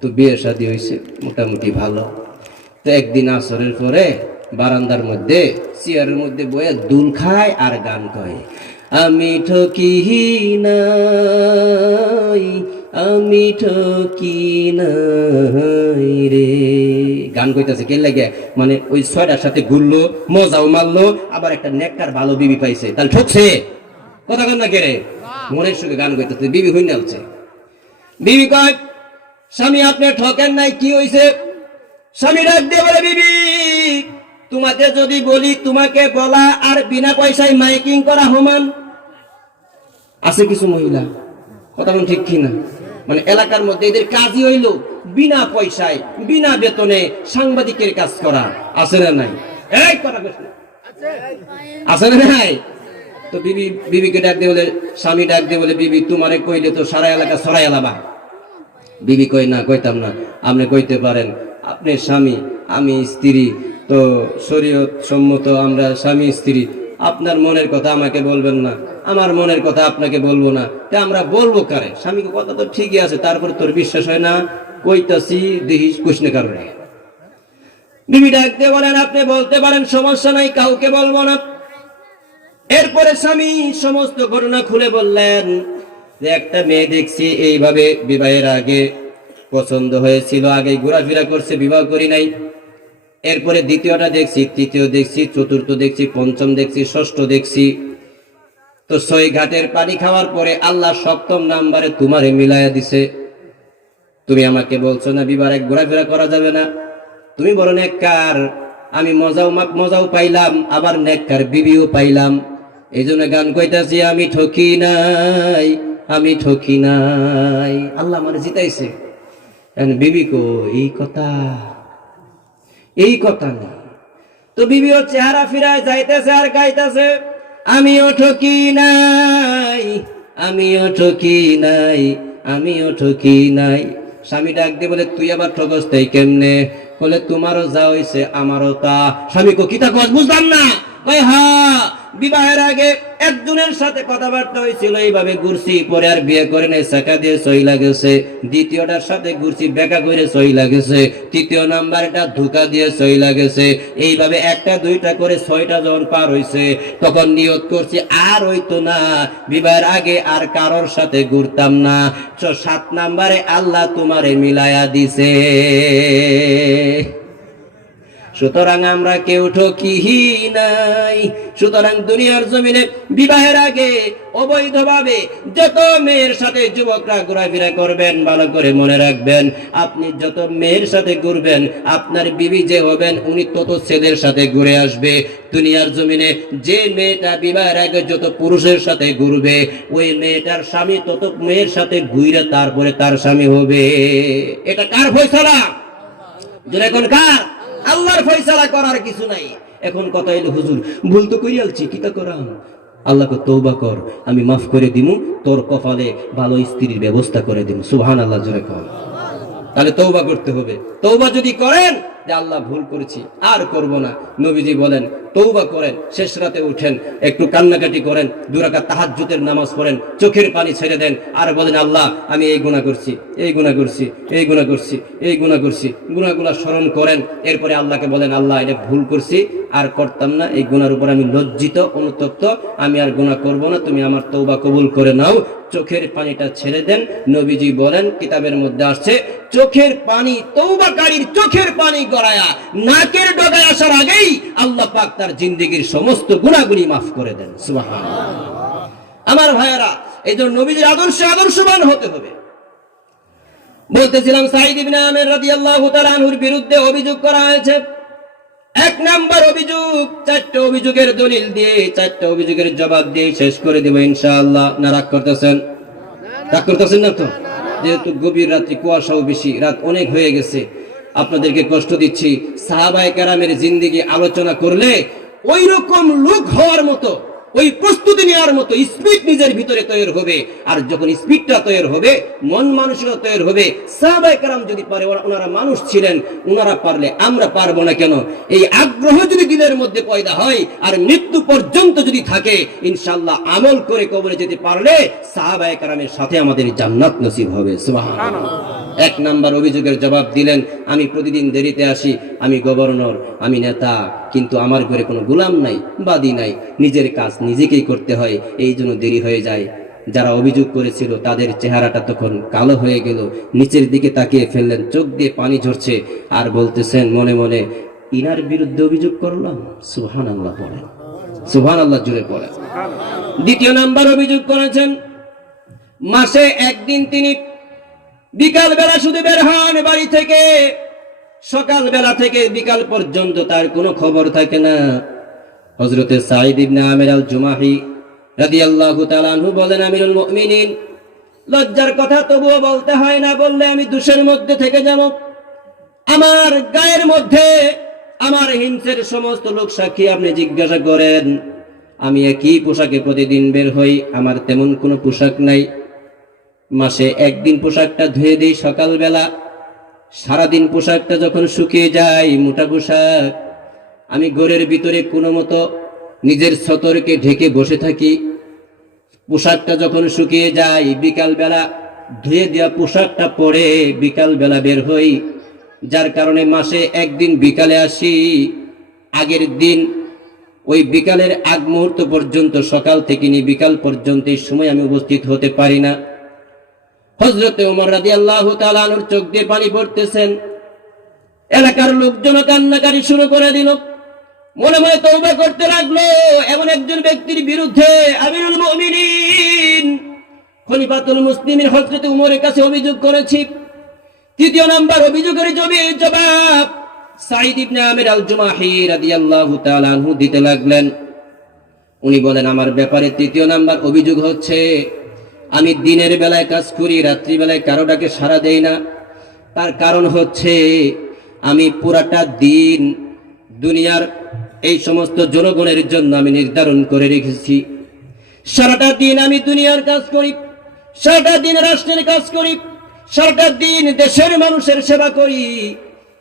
তো বিয়ে শাদী হয়েছে মোটামুটি ভালো। তো একদিন আসরের পরে বারান্দার মধ্যে চেয়ারের মধ্যে বয়ে দুল খায় আর গান কয়, আমি ঠকি নাই, আমি ঠকি নাই রে। গান কইতাছে কে লাগে, মানে ওই 6টার সাথে ঘুরলো, মজাও মারলো, আবার একটা নেককার ভালো বিবি পাইছে, তাহলে ঠকছে কথা কন না কে রে, মনের সুখে গান কইতাছে। বিবি হইনা হচ্ছে, বিবি কয় স্বামী আপনি ঠকেন নাই, কি হইছে? স্বামী ডাক দিয়ে বলে, বিবি তোমাকে যদি বলি, তোমাকে বলা আর বিনা পয়সায় মাইকিং করা সমান। আছে কিছু মহিলা, কথা বলেন ঠিক কিনা, মানে এলাকার মধ্যে এদের কাজই হইল বিনা পয়সায় বিনা বেতনে সাংবাদিকের কাজ করা, আছে না নাই? এই কথা আছে না নাই? তো বিবিকে ডাক দিয়ে বলে, স্বামী ডাক দিয়ে বলে, বিবি তোমারে কইলে তো সারা এলাকা সরাই এলাবা। বিবি কই না, কইতাম না। আপনি কইতে পারেন, আপনি স্বামী আমি স্ত্রী, তো শরীয়ত সম্মত আমরা স্বামী স্ত্রী, আপনার মনের কথা আমাকে বলবেন না, আমার মনের কথা আপনাকে বলবো না, তা আমরা বলবো কারে? স্বামীকে কথা তো ঠিকই আছে, তারপর তোর বিশ্বাস হয় না, কইতাছি দেখিস কুশনে কারণে। বিবি ডাক দিয়ে বলেন, আপনি বলতে পারেন, সমস্যা নাই, কাউকে বলবো না। এরপরে স্বামী সমস্ত ঘটনা খুলে বললেন যে একটা মেয়ে দেখছি এইভাবে বিবাহের আগে পছন্দ হয়েছিল, আগে ঘোরাফেরা করছে, বিবাহ করি নাই। এরপরে দ্বিতীয়টা দেখছি, তৃতীয় দেখছি, চতুর্থ দেখছি, পঞ্চম দেখছি, ষষ্ঠ দেখছি। তো 6 ঘাটের পানি খাওয়ার পরে আল্লাহ 7ম নাম্বারে তোমারে মিলাইয়া দিছে। তুমি আমাকে বলছো না বিবাহ এক ঘোরাফেরা করা যাবে না, তুমি বড় নেককার, আমি মজাও পাইলাম, আবার নেককার বিবিও পাইলাম। এই জন্য গান কইতাছি, আমি ঠকি নাই, আমি ঠকি নাই, আল্লাহ আমার জিতাইছে। বিবি কো এই কথা নেই। তো বিবিও চেহারা ফিরায় যাইতেছে আর গাইতেছে, আমিও ঠকি নাই, আমিও ঠকি নাই, আমিও ঠকি নাই। স্বামী ডাক দিয়ে বলে, তুই আবার ঠকস তাই কেমনে? বলে, তোমারও যা হইছে আমারও তা। স্বামী কো কিতা কস, বুঝলাম না। কই হ্যাঁ, বিবাহের আগে একজনের সাথে কথাবার্তা হয়েছিল, এইভাবে ঘুরছি, পরে আর বিয়ে করে নাই, চাকা দিয়ে সই লাগেছে। দ্বিতীয়টার সাথে ঘুরছি, বেকা করে সই লাগেছে। তৃতীয় নাম্বারটা ধোঁকা দিয়ে সই লাগেছে। এইভাবে 1টা 2টা করে 6টা যখন পার হইছে, তখন নিয়ত করছি আর হইতো না, বিবাহের আগে আর কারোর সাথে ঘুরতাম না। 7 নাম্বারে আল্লাহ তোমারে মিলায়া দিছে। সুতরাং আমরা কেউ ঠকি নাই। সুতরাং দুনিয়ার জমিনে বিবাহের আগে অবৈধভাবে যত মেয়ের সাথে যুবকরা ঘোরাফেরা করবেন, ভালো করে মনে রাখবেন, আপনি যত মেয়ের সাথে ঘুরবেন, আপনার বিবি যে হবেন উনি তত ছেলের সাথে ঘুরে আসবে। দুনিয়ার জমিনে যে মেয়েটা বিবাহের আগে যত পুরুষের সাথে ঘুরবে, ওই মেয়েটার স্বামী তত মেয়ের সাথে ঘুরে তারপরে তার স্বামী হবে। এটা কার ফয়সালা? এখন কার? আল্লাহর ফয়সালা, করার কিছু নাই। এখন কথা এলো, হুজুর ভুল তো করিয়ালছি, কি তা করাম? আল্লাহকে তওবা কর, আমি মাফ করে দিমু, তোর কপালে ভালো স্ত্রীর ব্যবস্থা করে দিমু। সুবহানাল্লাহ জোরে কর। তাহলে তওবা করতে হবে। তওবা যদি করেন যে আল্লাহ ভুল করেছি, আর করব না, নবীজি বলেন তওবা করেন, শেষ রাতে উঠেন, একটু কান্নাকাটি করেন, 2 রাকাত তাহাজ্জুদের নামাজ পড়েন, চোখের পানি ছেড়ে দেন, আর বলেন আল্লাহ আমি এই গুনাহ করছি, এই গুনাহ করছি, এই গুনাহ করছি, এই গুনাহ করছি, গুনাহগুলো স্মরণ করেন। এরপরে আল্লাহকে বলেন, আল্লাহ এটা ভুল করছি, আর করতাম না, এই গুনার উপর আমি লজ্জিত, অনুতপ্ত, আমি আর গুনাহ করব না, তুমি আমার তওবা কবুল করে নাও। চোখের পানিটা ছেড়ে দেন। নবীজি বলেন, কিতাবের মধ্যে আসছে, চোখের পানি, তওবাকারীর চোখের পানি গড়ায়া নাকের ডগায় আসার আগেই আল্লাহ পাক তার জিন্দেগীর সমস্ত গুনাহগুলি মাফ করে দেন। সুবহানাল্লাহ। আমার ভাইয়েরা, এই জন্য নবীজির আদর্শে আদর্শবান হতে হবে। বলতেছিলাম, সাঈদ ইবনে আমির রাদিয়াল্লাহু তাআলা আনহুর বিরুদ্ধে অভিযোগ করা হয়েছে, এক নাম্বার অভিযোগ, 4টা অভিযোগের দলিল দিয়ে 4টা অভিযোগের জবাব দিয়ে শেষ করে দেব ইনশাআল্লাহ। না রাগ করতেছেন? রাগ করতেছেন না তো? যেহেতু গভীর রাত্রি, কুয়াশাও বেশি, রাত অনেক হয়ে গেছে, আপনাদেরকে কষ্ট দিচ্ছি। সাহাবায়ে কেরামের জিন্দেগি আলোচনা করলে ওই রকম লোক হওয়ার মতো, ওই প্রস্তুতি নেওয়ার মতো স্পিড নিজের ভিতরে তৈরি হবে। আর যখন স্পিডটা তৈরি হবে, মন মানসিকতা তৈরি হবে। সাহাবায়ে কেরাম যদি পারে, ওনারা মানুষ ছিলেন, ওনারা পারলে আমরা পারবো না কেন? এই আগ্রহ যদি দিলের মধ্যে পয়দা হয় আর মৃত্যু পর্যন্ত যদি থাকে, ইনশাআল্লাহ আমল করে কবরে যেতে পারলে সাহাবায়ে কেরামের সাথে আমাদের জান্নাত নসিব হবে। সুবহানাল্লাহ। এক নাম্বার অভিযোগের জবাব দিলেন, আমি প্রতিদিন দেরিতে আসি, আমি গভর্নর, আমি নেতা, কিন্তু আমার ঘরে কোনো গোলাম নাই, বাদী নাই, নিজের কাজ নিজেকেই করতে হয়, এই জন্য দেরি হয়ে যায়। যারা অভিযোগ করেছিল তাদের চেহারাটা তখন কালো হয়ে গেল, নিচের দিকে তাকিয়ে ফেললেন, চোখ দিয়ে পানি ঝরছে, আর বলতেছেন মনে মনে, ইনার বিরুদ্ধে অভিযোগ করলাম। সুবহানাল্লাহ বলেন, সুবহানাল্লাহ জুড়ে পড়েন। দ্বিতীয় নাম্বার অভিযোগ করেছেন, মাসে একদিন তিনি বিকাল বেলা শুধু বের হন বাড়ি থেকে, সকাল বেলা থেকে বিকাল পর্যন্ত তার কোনো খবর থাকে না। হযরতে সাঈদ ইবনে আমির আল জুমাহি রাদিয়াল্লাহু তাআলা আনহু বলেন, আমিরুল মুমিনিন, লজ্জার কথা তবুও বলতে হয় না, বললে আমি দোষের মধ্যে থেকে যাব। আমার গায়ের মধ্যে আমার হিংসের সমস্ত লোক সাক্ষী, আপনি জিজ্ঞাসা করেন, আমি একই পোশাকে প্রতিদিন বের হই, আমার তেমন কোনো পোশাক নাই। মাসে একদিন পোশাকটা ধুয়ে দিই সকালবেলা, সারাদিন পোশাকটা যখন শুকিয়ে যায়, মোটা পোশাক, আমি ঘরের ভিতরে কোনো মতো নিজের ছতরকে ঢেকে বসে থাকি। পোশাকটা যখন শুকিয়ে যায়, বিকাল বেলা ধুয়ে দেওয়া পোশাকটা পরে বিকাল বেলা বের হই, যার কারণে মাসে একদিন বিকালে আসি। আগের দিন ওই বিকালের আগ মুহূর্ত পর্যন্ত, সকাল থেকে নিয়ে বিকাল পর্যন্ত এই সময় আমি উপস্থিত হতে পারি না। হযরতে ওমর রাদিয়াল্লাহু তাআলা আনহুর চোখ দিয়ে পানি পড়তেছেন। এলাকার লোকজন কান্নাকারি শুরু করে দিল, মনে মনে তওবা করতে লাগলো, এমন একজন ব্যক্তির বিরুদ্ধে আমিরুল মুমিনিন খলিফাতুল মুসলিমিন হযরত ওমরের কাছে অভিযোগ করেছি। তৃতীয় নাম্বার অভিযোগের জবাব সাঈদ ইবনে আমির আল জুমাহি রাদিয়াল্লাহু তাআলা আনহু দিতে লাগলেন। উনি বলেন, আমার ব্যাপারে তৃতীয় নাম্বার অভিযোগ হচ্ছে, আমি দিনের বেলায় কাজ করি, রাত্রি বেলায় কারো ডাকে সাড়া দেই না। তার কারণ হচ্ছে, আমি পুরাটা দিন দুনিয়ার এই সমস্ত জনগণের জন্য আমি নির্ধারণ করে রেখেছি। সারাটা দিন আমি দুনিয়ার কাজ করি, সারাটা দিন রাষ্ট্রের কাজ করি, সারাটা দিন দেশের মানুষের সেবা করি,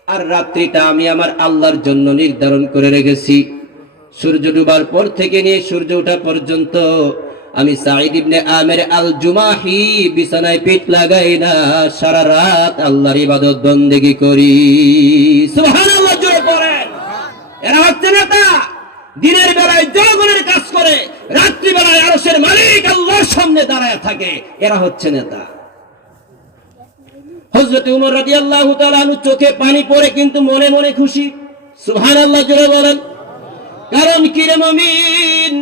আর রাত্রিটা আমি আমার আল্লাহর জন্য নির্ধারণ করে রেখেছি। সূর্য ডুবার পর থেকে নিয়ে সূর্য ওঠা পর্যন্ত আমি সাঈদ ইবনে আমির আল জুমাহি বিছানায় পিঠ লাগাই না, সারা রাত আল্লাহর ইবাদত বন্দেগী করি। সুবহানাল্লাহ জোরে পড়েন। এরা হচ্ছে নেতা, দিনের বেলায় জনগণের কাজ করে, রাত্রি বেলায় আরশের মালিক আল্লাহর সামনে দাঁড়ায় থাকে, এরা হচ্ছে নেতা। হযরত ওমর রাদিয়াল্লাহু তাআলা আনহু চোখে পানি পড়ে কিন্তু মনে মনে খুশি। সুবহানাল্লাহ জোরে বলেন। কারণ কি রে মুমিন,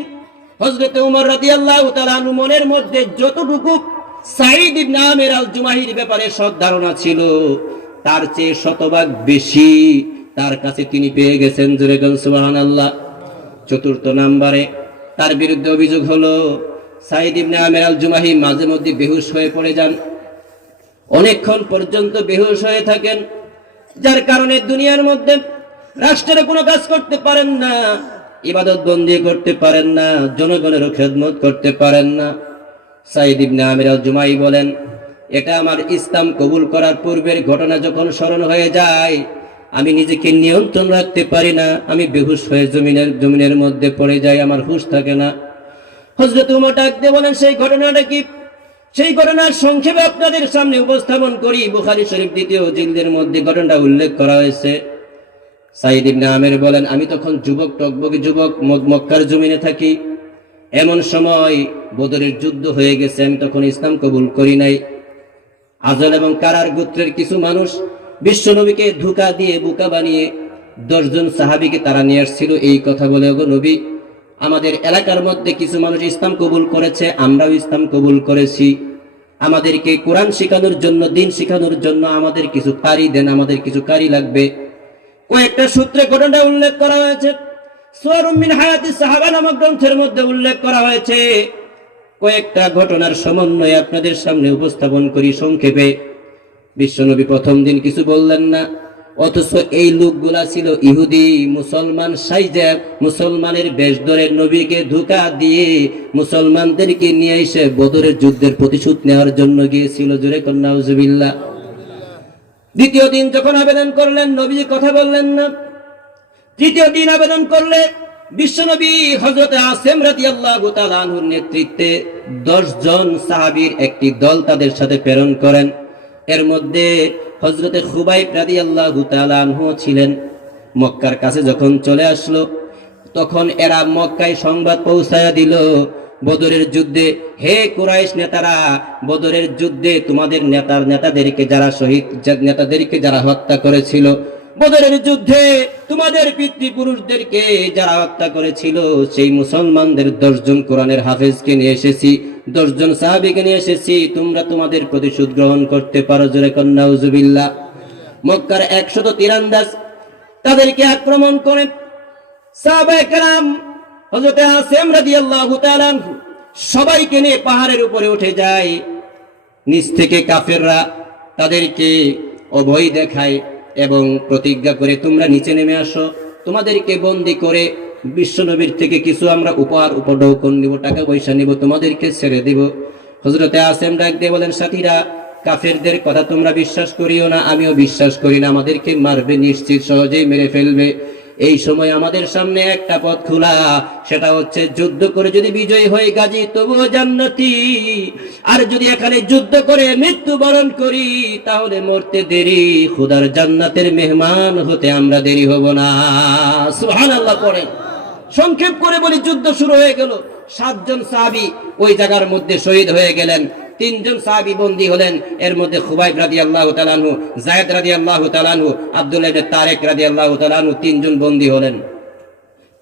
হযরত ওমর রাদিয়াল্লাহু তাআলা আনহু মনের মধ্যে যতটুকু সাঈদ ইবনে আমির আল জুমাহির ব্যাপারে সৎ ধারণা ছিল, তার চেয়ে শতভাগ বেশি তার কাছে তিনি পেয়ে গেছেন। জোরে বলেন সুবহানাল্লাহ। চতুর্থ নম্বরে তার বিরুদ্ধে অভিযোগ হলো, সাঈদ ইবনে আমির আল জুমাহি মাঝে মধ্যে বেহুশ হয়ে পড়ে যান, অনেকক্ষণ পর্যন্ত বেহুশ হয়ে থাকেন, যার কারণে দুনিয়ার মধ্যে রাষ্ট্রের কোনো কাজ করতে পারেন না, ইবাদত বন্দি করতে পারেন না, জনগণেরও খেদমত করতে পারেন না। সাঈদ ইবনে আমির আল জুমাহি বলেন, এটা আমার ইসলাম কবুল করার পূর্বের ঘটনা যখন স্মরণ হয়ে যায়, আমি নিজেকে নিয়ন্ত্রণ রাখতে পারি না, আমি বেহুশ হয়ে জমিনের মধ্যে পড়ে যাই, আমার হুঁশ থাকে না। হযরত ওমর ডাক দিয়ে বলেন, সেই ঘটনাটা কি? সেই ঘটনার সংক্ষেপে আপনাদের সামনে উপস্থাপন করি। বুখারী শরীফ 2য় জিলদের মধ্যে ঘটনাটা উল্লেখ করা হয়েছে। সাঈদ ইবনে আমির বলেন, আমি তখন যুবক, টকবকে যুবক, মক্কার জমিনে থাকি। এমন সময় বদরের যুদ্ধ হয়ে গেছে, আমি তখন ইসলাম কবুল করি নাই। আজল এবং কারার গোত্রের কিছু মানুষ বিশ্বনবীকে ধোঁকা দিয়ে বোকা বানিয়ে 10 জন সাহাবীকে তারা নিয়ে আসছিল এই কথা বলে, ওগো নবী, আমাদের এলাকার মধ্যে কিছু মানুষ ইসলাম কবুল করেছে, আমরাও ইসলাম কবুল করেছি, আমাদেরকে কোরআন শেখানোর জন্য, দিন শেখানোর জন্য আমাদের কিছু কারি দেন, আমাদের কিছু কারি লাগবে। কয়েকটা সূত্রে ঘটনাটা উল্লেখ করা হয়েছে। সুওয়ারুম মিন হায়াতিস সাহাবা নামক গ্রন্থের মধ্যে উল্লেখ করা হয়েছে। কয়েকটা ঘটনার সমন্বয়ে আপনাদের সামনে উপস্থাপন করি সংক্ষেপে। বিশ্বনবী প্রথম দিন কিছু বললেন না, অথচ এই লোকগুলা ছিল ইহুদি মুসলমান সাইজা, মুসলমানের বেশ ধরে নবীকে ধোঁকা দিয়ে মুসলমানদেরকে নিয়ে এসে বদরের যুদ্ধের প্রতিশোধ নেওয়ার জন্য গিয়েছিল। জোরে কন্যা নাউজুবিল্লাহ। দ্বিতীয় দিন যখন আবেদন করলেন, নবী কথা বললেন না। তৃতীয় দিন আবেদন করলে বিশ্বনবী হযরত আসিম রাদিয়াল্লাহু তাআলা আনহুর নেতৃত্বে 10 জন সাহাবীর একটি দল তাদের সাথে প্রেরণ করেন। এর মধ্যে হযরত খুবাইব রাদিয়াল্লাহু তাআলা আনহু ছিলেন। মক্কার কাছে যখন চলে আসলো, তখন এরা মক্কায় সংবাদ পৌঁছায়া দিল, বদরের যুদ্ধে, হে কুরাইশ নেতারা, বদরের যুদ্ধে তোমাদের নেতাদেরকে যারা শহীদ, নেতাদেরকে যারা হত্যা করেছিল, বদরের যুদ্ধে তোমাদের পিতৃপুরুষদেরকে যারা হত্যা করেছিল, সেই মুসলমানদের 10 জন কোরআনের হাফেজকে নিয়ে এসেছি, 10 জন সাহাবীকে নিয়ে এসেছি, তোমরা তোমাদের প্রতিশোধ গ্রহণ করতে পারো। জোরে কন্যা নাউজুবিল্লাহ। মক্কার 100 তীরন্দাজ তাদেরকে আক্রমণ করে সাহাবায়ে কেরাম হযরত আসিম রাদিয়াল্লাহু তাআলা আনহু সবাইকে নিয়ে পাহাড়ের উপরে উঠে যায়। নিচ থেকে কাফেররা তাদেরকে অভয় দেখায় এবং প্রতিজ্ঞা করে, তোমরা নিচে নেমে আসো, তোমাদেরকে বন্দী করে বিশ্বনবীর থেকে কিছু আমরা উপহার উপঢৌকন নিব, টাকা পয়সা নিব, তোমাদেরকে ছেড়ে দিব। হযরত আসিম ডাক দিয়ে বলেন, সাথীরা, কাফেরদের কথা তোমরা বিশ্বাস করিও না, আমিও বিশ্বাস করি না, আমাদেরকে মারবে, নিশ্চিত সহজেই মেরে ফেলবে। এই সময় আমাদের সামনে একটা পথ খোলা, সেটা হচ্ছে যুদ্ধ করে যদি বিজয়ী হয়ে গাজী তবুও জান্নাতি, আর যদি এখানে যুদ্ধ করে মৃত্যুবরণ করি তাহলে মরতে দেরি, খোদার জান্নাতের মেহমান হতে আমরা দেরি হব না। সুবহানাল্লাহ পড়েন। সংক্ষেপ করে বলি, যুদ্ধ শুরু হয়ে গেল। 7 জন সাহাবী ওই জায়গার মধ্যে শহীদ হয়ে গেলেন। 3 জন সাহাবী বন্দী হলেন। এর মধ্যে খুবাইব রাদিয়াল্লাহু তাআলা আনহু, যায়েদ রাদিয়াল্লাহু তাআলা আনহু, আব্দুল্লাহ ইবনে তারেক রাদিয়াল্লাহু তাআলা আনহু, 3 জন বন্দী হলেন।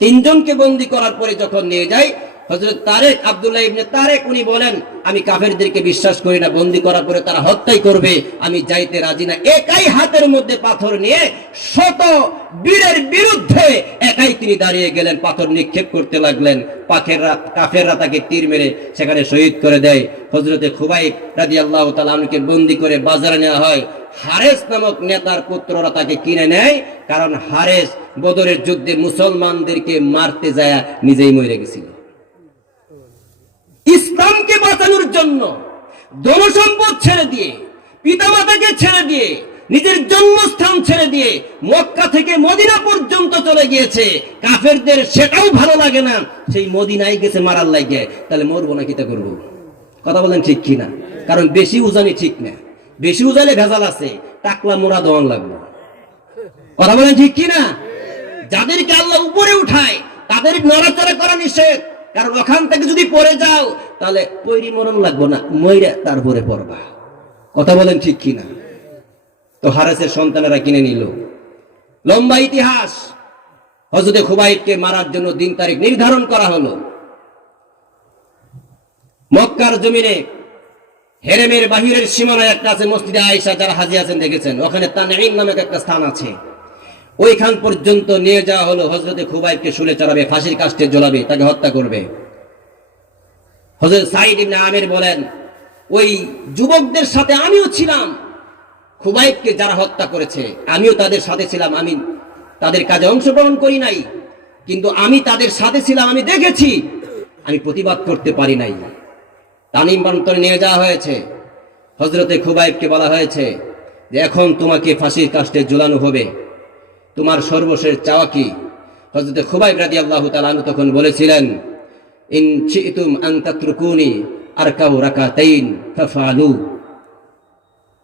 3 জনকে বন্দী করার পরে যখন নিয়ে যায়, হযরত তারেক, আব্দুল্লাহ ইবনে তারেক, উনি বলেন, আমি কাফেরদেরকে বিশ্বাস করি না, বন্দী করার পরে তারা হত্যাই করবে, আমি যাইতে রাজি না। একাই হাতের মধ্যে পাথর নিয়ে শত বীরের বিরুদ্ধে একাই তিনি দাঁড়িয়ে গেলেন, পাথর নিক্ষেপ করতে লাগলেন। কাফেররা তাকে তীর মেরে সেখানে শহীদ করে দেয়। হযরতে খুবাইব রাদিয়াল্লাহু তাআলা আনহুকে বন্দী করে বাজারে নেওয়া হয়। হারেস নামক নেতার পুত্ররা তাকে কিনে নেয়, কারণ হারেস বদরের যুদ্ধে মুসলমানদেরকে মারতে যায় নিজেই মরে গেছিল। ইসলামকে বাঁচানোর জন্য ধনসম্পদ ছেড়ে দিয়ে, পিতামাতাকে ছেড়ে দিয়ে, নিজের জন্মস্থান ছেড়ে দিয়ে মক্কা থেকে মদিনা পর্যন্ত চলে গিয়েছে। কাফেরদের সেটাও ভালো লাগে না, সেই মদিনায় গেছে মারার লাগে, তাহলে মরবো না, কিতা করবো? কথা বলেন ঠিক কিনা? কারণ বেশি উজানি ঠিক না, বেশি উজালে ভেজাল আছে, টাকলা মোড়া দেওয়ান লাগবে। কথা বলেন ঠিক কিনা? যাদেরকে আল্লাহ উপরে উঠায় তাদের নড়াচড়া করা নিষেধ, কারণ ওখান থেকে যদি পড়ে যাও তাহলে পৈরি মরণ লাগবো না, মইরা তারপরে পড়বা। কথা বলেন ঠিক কিনা? তো হারেসের সন্তানেরা কিনে নিল। লম্বা ইতিহাস। হযরত খুবাইবকে মারার জন্য দিন তারিখ নির্ধারণ করা হলো। মক্কার জমিনে হেরেমের বাহিরের সীমানায় একটা আছে মসজিদে আয়েশা, যারা হাজী আছেন দেখেছেন, ওখানে তানঈম নামক একটা স্থান আছে। ওইখান পর্যন্ত নিয়ে যাওয়া হলো। হযরত খুবাইবকে শুলে চড়াবে, ফাঁসির কাস্টে জ্বলাবে, তাকে হত্যা করবে। হযরত সাঈদ ইবনে আমির বলেন, ওই যুবকদের সাথে আমিও ছিলাম। খুবাইবকে যারা হত্যা করেছে আমিও তাদের সাথে ছিলাম, আমি তাদের কাজে অংশগ্রহণ করি নাই, কিন্তু আমি তাদের সাথে ছিলাম, আমি দেখেছি, আমি প্রতিবাদ করতে পারি নাই। তানিম প্রান্তরে নিয়ে যাওয়া হয়েছে। হযরতে খুবাইবকে বলা হয়েছে যে এখন তোমাকে ফাঁসির কাস্টে ঝুলানো হবে, তোমার সর্বশেষ চাওয়া কি? হযরতে খুবাইব রাদিয়াল্লাহু তাআলা আনহু তখন বলেছিলেন, ইন শি'তুম আন তাতরুকুনি আরকাউ রাকাতাইন ফাফআলু।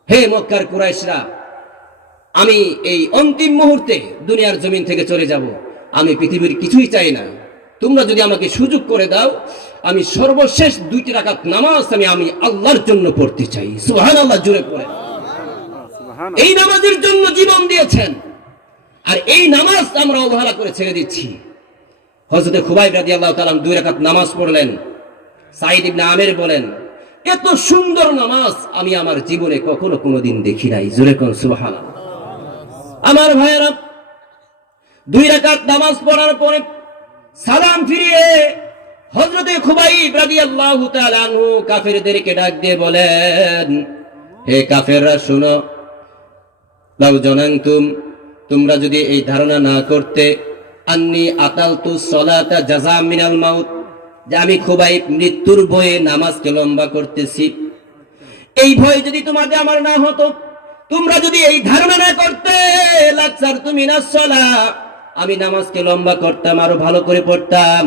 হে মক্কার কুরাইশরা, আমি এই অন্তিম মুহূর্তে দুনিয়ার জমিন থেকে চলে যাব, আমি পৃথিবীর কিছুই চাই না, তোমরা যদি আমাকে সুযোগ করে দাও, আমি সর্বশেষ 2টি রাকাত নামাজ আমি আল্লাহর জন্য পড়তে চাই। সুবহানাল্লাহ, জোরে পড়ে। এই নামাজের জন্য জীবন দিয়েছেন, আর এই নামাজ আমরা অবহেলা করে ছেড়ে দিচ্ছি। হযরত খুবাইব রাদিয়াল্লাহু তাআলা 2 রাকাত নামাজ পড়লেন। সাঈদ ইবনে আমির বলেন, এত সুন্দর নামাজ আমি আমার জীবনে কখনো কোনোদিন দেখি নাই। জোরে কোন সুবহানাল্লাহ। আমার ভাইয়েরা, 2 রাকাত নামাজ পড়ার পরে সালাম ফিরিয়ে হযরতে খুবাইব রাদিয়াল্লাহু তাআলা আনহু কাফেরদেরকে ডাক দিয়ে বলেন, হে কাফেররা শুনো, লাউ জানান্তুম, তোমরা যদি এই ধারণা না করতে, আন্নী আতালতু সলাতা জাযা মিনাল মাউত, যে আমি খুবাইব মৃত্যুর ভয়ে নামাজকে লম্বা করতেছি, এই ভয় যদি তোমাদের আমার না হতো, তোমরা যদি এই ধারণা না করতে, লাকসারতু মিনাস সালাহ, আমি নামাজকে লম্বা করতাম, আরো ভালো করে পড়তাম,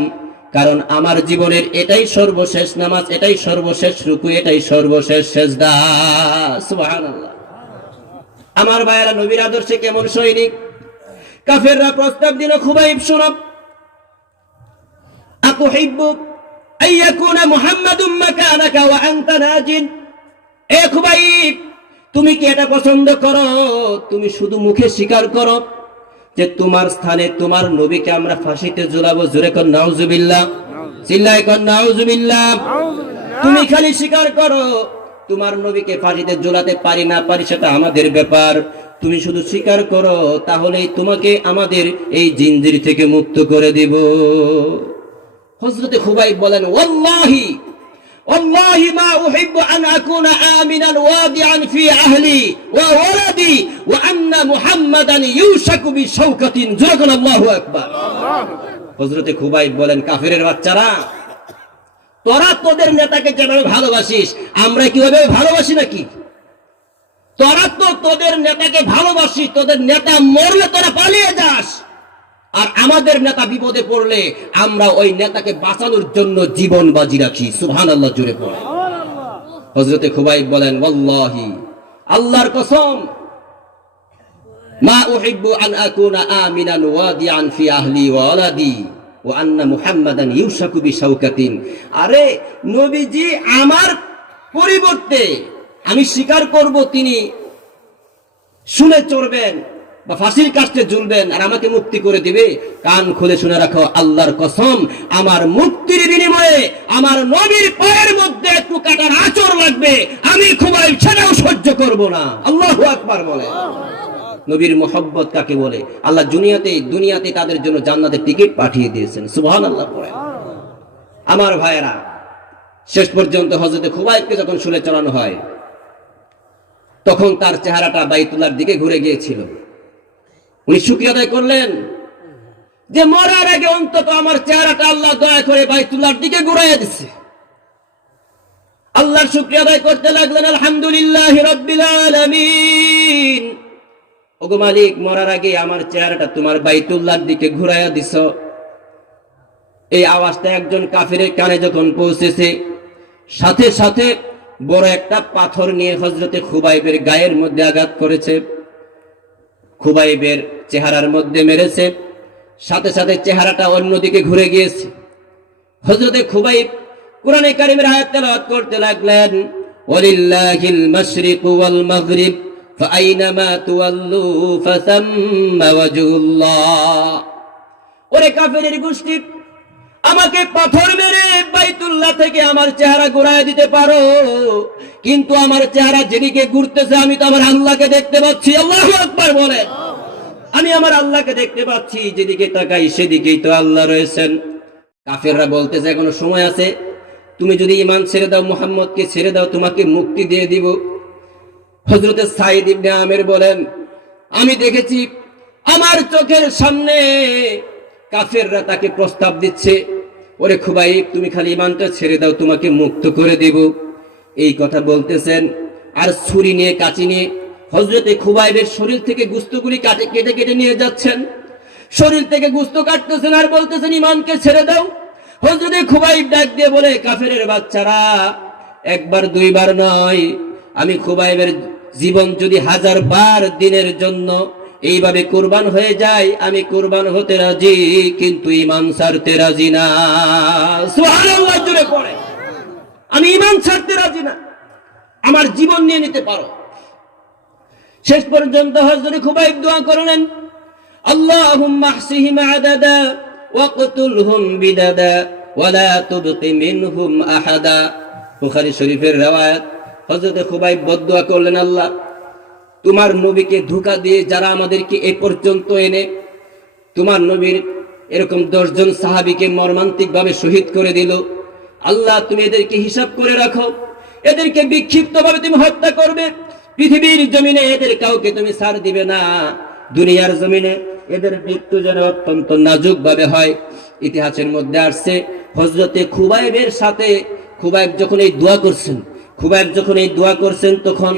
কারণ আমার জীবনের এটাই সর্বশেষ নামাজ, এটাই সর্বশেষ রুকু, এটাই সর্বশেষ সিজদা। সুবহানাল্লাহ। আমার ভাইয়েরা, নবীর আদর্শে কেমন সৈনিক। কাফেররা প্রস্তাব দিল, খুবাইব শোনো, আতুহিব্বু আইয়াকুনা মুহাম্মাদুম মাকানাকা ওয়া আনতা নাজিন, এ খুবাইব তুমি কি এটা পছন্দ করো, তুমি শুধু মুখে স্বীকার করো যে তোমার স্থানে তোমার নবীকে আমরা ফাঁসিতে ঝুলাবো, জোরে কর নাউজুবিল্লাহ, চিল্লায় কর নাউজুবিল্লাহ। তুমি খালি স্বীকার করো তোমার নবীকে ফাঁসিতে ঝুলাতে পারি না পারি সেটা আমাদের ব্যাপার, তুমি শুধু স্বীকার করো, তাহলেই তোমাকে আমাদের এই জিনজির থেকে মুক্ত করে দিব। হযরতে খুবাইব বলেন, ওয়াল্লাহি ওয়াল্লাহি মা উহিব্বু আন আকুনা আমিনান ওয়াদিআন ফি আহলি ওয়া ওয়ালাদি ওয়া আন্না মুহাম্মাদান ইউশাকু বিশাওকাতিন, জোরে বলেন আল্লাহু আকবার। হযরতে খুবাইব বলেন, কাফেরের বাচ্চারা, তোরা তোদের নেতাকে যেভাবে ভালোবাসিস, আমরা কিভাবে ভালোবাসি নাকি? তোরা তো তোদের নেতাকে ভালোবাসিস, তোদের নেতা মরলে তোরা পালিয়ে যাস, আর আমাদের নেতা বিপদে পড়লে আমরা ওই নেতাকে বাঁচানোর জন্য জীবন বাজি রাখি। সুবহানাল্লাহ, জোরে পড়ে। হযরতে খুবাইব বলেন, ওয়াল্লাহি, আল্লাহর কসম, মা উহিব্বু আন আকুনা আমিনান ওয়াদিআন ফি আহলি ওয়া ওয়ালাদি ওয়া আন্না মুহাম্মাদান ইউশাকু বিশাওকাতিন, আরে নবীজি আমার পরিবর্তে আমি স্বীকার করব তিনি শুনে চড়বেন বা ফাঁসির কাস্টে ঝুলবেন আর আমাকে মুক্তি করে দিবে। কান খুলে শুনে রাখো, আল্লাহর কসম, আমার মুক্তির বিনিময়ে আমার নবীর পায়ের মধ্যে একটু কাটার আঁচড় লাগবে, আমি খুবাইব সেটাও সহ্য করব না। আল্লাহু আকবার বলে। নবীর মোহব্বত কাকে বলে? আল্লাহ দুনিয়াতে তাদের জন্য জান্নাতের টিকিট পাঠিয়ে দিয়েছেন। সুবহানাল্লাহ পড়ে। আমার ভাইয়েরা, শেষ পর্যন্ত হযরতে খুবাইবকে যখন শুলে চড়ানো হয়, তখন তার চেহারাটা বাইতুল্লাহর দিকে ঘুরে গিয়েছিল। উনি শুকরিয়া আদায় করলেন যে মরার আগে অন্তত আমার চেহারাটা আল্লাহ দয়া করে বাইতুল্লাহর দিকে ঘুরাইয়া দিচ্ছে। আল্লাহর শুকরিয়া আদায় করতে লাগলেন, আলহামদুলিল্লাহি রাব্বিল আলামিন, ওগো মালিক, মরার আগে আমার চেহারাটা তোমার বাইতুল্লাহর দিকে ঘুরাইয়া দিছো। এই আওয়াজটা একজন কাফিরের কানে যখন পৌঁছেছে, সাথে সাথে বড় একটা পাথর নিয়ে হযরতে খুবাইবের গায়ের মধ্যে আঘাত করেছে, খুবাইবের চেহারার মধ্যে মেরেছে, সাথে সাথে চেহারাটা অন্যদিকে ঘুরে গিয়েছে। হযরতে খুবাইব কোরআনে কারীমের আয়াত তেলাওয়াত করতে লাগলেন, ওয়ালিল্লাহিল মাশরিকু ওয়াল মাগরিব ফাআইনামা তুওয়াল্লু ফাসাম্মা ওয়াজহুল্লাহ। ওরে কাফেরের গোষ্ঠী, আমাকে পাথর মেরে বাইতুল্লাহ থেকে আমার চেহারা ঘুরায় দিতে পারো, কিন্তু আমার চেহারা যেদিকে ঘুরতেছে আমি তো আমার আল্লাহকে দেখতে পাচ্ছি। আল্লাহু আকবার বলেন। আমি আমার আল্লাহকে দেখতে পাচ্ছি, যেদিকে তাকাই সেদিকেই তো আল্লাহ রয়েছেন। কাফেররা বলতেছে, এখনো সময় আছে, তুমি যদি ঈমান ছেড়ে দাও, মুহাম্মদকে ছেড়ে দাও, তোমাকে মুক্তি দিয়ে দিব। হযরতে সাঈদ ইবনে আমির বলেন, আমি দেখেছি আমার চোখের সামনে কাফেররা তাকে প্রস্তাব দিচ্ছে, ওরে খুবাইব, তুমি খালি ঈমানটা ছেড়ে দাও, তোমাকে মুক্ত করে দেব। এই কথা বলতেছেন, আর ছুরি নিয়ে কাঁচি নিয়ে হযরতে খুবাইবের শরীর থেকে গোশতগুলি কেটে কেটে নিয়ে যাচ্ছেন। শরীর থেকে গোশত কাটতেছেন আর বলতেছেন, ঈমানকে ছেড়ে দাও। হযরতে খুবাইব ডাক দিয়ে বলে, কাফেরের বাচ্চারা, একবার দুইবার নয়, আমি খুবাইবের জীবন যদি 1000 বার দিনের জন্য এইভাবে কুরবান হয়ে যায়, আমি কুরবান হতে রাজি, কিন্তু ঈমান ছাড়তে রাজি না। সুবহানাল্লাহ জোরে পড়ে। আমি ঈমান ছাড়তে রাজি না, আমার জীবন নিয়ে নিতে পারো। শেষ পর্যন্ত হযরত খুবাইব দোয়া করলেন, আল্লাহুম্মা হসিহিম আদাদা ওয়াকতুলহুম বিদাদা ওয়ালা তুবকি মিনহুম আহাদা। বুখারী শরীফের riwayat। হযরত খুবাইব বদদুয়া করলেন, আল্লাহ, তোমার নবীকে ধোঁকা দিয়ে যারা আমাদেরকে এ পর্যন্ত এনে তোমার নবীর এরকম 10 জন সাহাবীকে মর্মান্তিক ভাবে শহীদ করে দিল। আল্লাহ তুমি এদেরকে হিসাব করে রাখো, এদেরকে বিক্ষিপ্ত ভাবে তুমি হত্যা করবে, পৃথিবীর জমিনে এদের কাউকে তুমি ছাড় দিবে না। দুনিয়ার জমিনে এদের মৃত্যু যেন অত্যন্ত নাজুক ভাবে হয়। ইতিহাসের মধ্যে আসছে হযরতে খুবাইবের সাথে খুবাইব যখন এই দোয়া করছেন তখন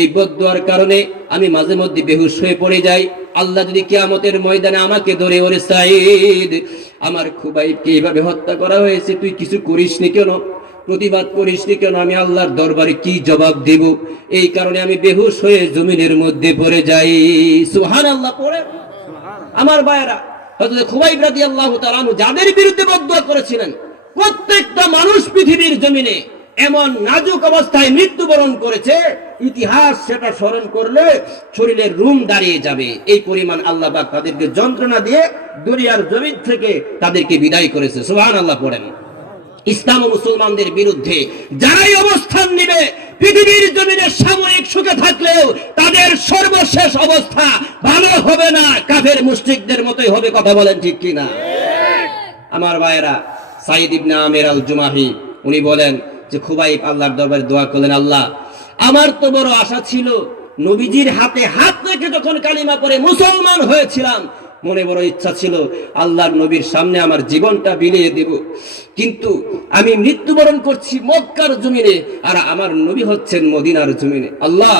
এই বদদুয়ার কারণে আমি মাঝে মধ্যে বেহুশ হয়ে পড়ে যাই। আল্লাহ যদি কিয়ামতের ময়দানে আমাকে ধরে, ওরে সাঈদ, আমার খুবাইবকে এইভাবে হত্যা করা হয়েছে, তুই কিছু করিসনি কেন, প্রতিবাদ করিসনি কেন, আমি আল্লাহর দরবারে কি জবাব দেব? এই কারণে আমি বেহুশ হয়ে জমিনের মধ্যে পড়ে যাই। সুবহানাল্লাহ পড়ে আমার ভাইয়েরা, হযরত খুবাইব রাদিয়াল্লাহু তাআলা আনহু যাদের বিরুদ্ধে বদদুয়া করেছিলেন, প্রত্যেকটা মানুষ পৃথিবীর জমিনে এমন নাজুক অবস্থায় মৃত্যুবরণ করেছে, ইতিহাস সেটা স্মরণ করলে শরীরের রুম দাঁড়িয়ে যাবে। এই পরিমাণ আল্লাহ পাক তাদেরকে যন্ত্রণা দিয়ে দুনিয়ার জমিন থেকে তাদেরকে বিদায় করেছে। সুবহানাল্লাহ পড়েন। ইসলাম ও মুসলমানদের বিরুদ্ধে যারাই অবস্থান নেবে, পৃথিবীর জমিনে সাময়িক সুখে থাকলেও তাদের সর্বশেষ অবস্থা ভালো হবে না, কাফের মুশরিকদের মতোই হবে। কথা বলেন ঠিক কিনা? আমার ভাইয়েরা, সাঈদ ইবনে আমির আল জুমাহি উনি বলেন যে খুবাইব আল্লাহর দরবারে দোয়া করলেন, আল্লাহ আমার তো বড় আশা ছিল, নবীজির হাতে হাত রেখে যখন কালিমা পড়ে মুসলমান হয়েছিলাম, মনে বড় ইচ্ছা ছিল আল্লাহর নবীর সামনে আমার জীবনটা বিলিয়ে দেব, কিন্তু আমি মৃত্যুবরণ করছি মক্কার জমিনে আর আমার নবী হচ্ছেন মদিনার জমিনে। আল্লাহ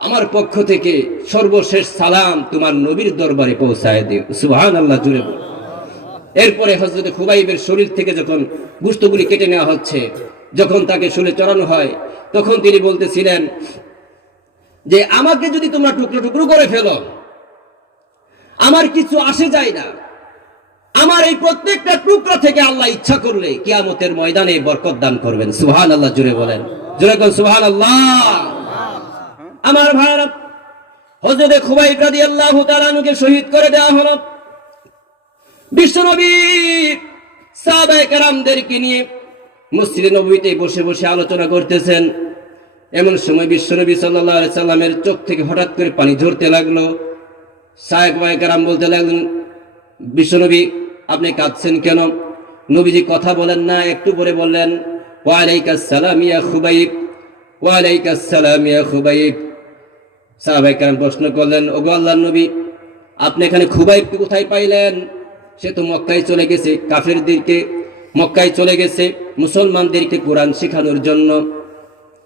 আমার পক্ষ থেকে সর্বশেষ সালাম তোমার নবীর দরবারে পৌঁছায় দিও। সুবহানাল্লাহ জুড়ে বল। এরপরে হযরত খুবাইবের শরীর থেকে যখন গোশতগুলি কেটে নেওয়া হচ্ছে, যখন তাকে শুলে চড়ানো হয়, তখন তিনি বলতেছিলেন যে আমাকে যদি তোমরা টুকরো টুকরো করে ফেলো, আমার কিছু আসে যায় না, আমার এই প্রত্যেকটা টুকরা থেকে আল্লাহ ইচ্ছা করলে কিয়ামতের ময়দানে বরকত দান করবেন। সুবহানাল্লাহ জুড়ে বলেন, জোরে বলেন সুবহানাল্লাহ। আমার ভাইরা, হযরত খুবাইব রাদিয়াল্লাহু তাআলা আনহুকে শহীদ করে দেওয়া হলো। বিশ্বনবী সাহাবায়ে কেরামদেরকে নিয়ে মসজিদে নববীতে বসে বসে আলোচনা করতেছেন। এমন সময় বিশ্বনবী সাল্লাল্লাহু আলাইহি সাল্লামের চোখ থেকে হঠাৎ করে পানি ঝরতে লাগলো। সাহাবায়ে কেরাম বলতে লাগলেন, বিশ্বনবী আপনি কাঁদছেন কেন? নবীজি কথা বলেন না, একটু পরে বললেন, ওয়া আলাইকাস সালাম ইয়া খুবাইব, ওয়া আলাইকাস সালাম ইয়া খুবাইব। সাহাবায়ে কেরাম প্রশ্ন করলেন, ওগো আল্লাহর নবী, আপনি এখানে খুবাইবকে কোথায় পাইলেন? সে তো মক্কায় চলে গেছে, কাফেরদেরকে মক্কায় চলে গেছে মুসলমানদেরকে কোরআন শেখানোর জন্য।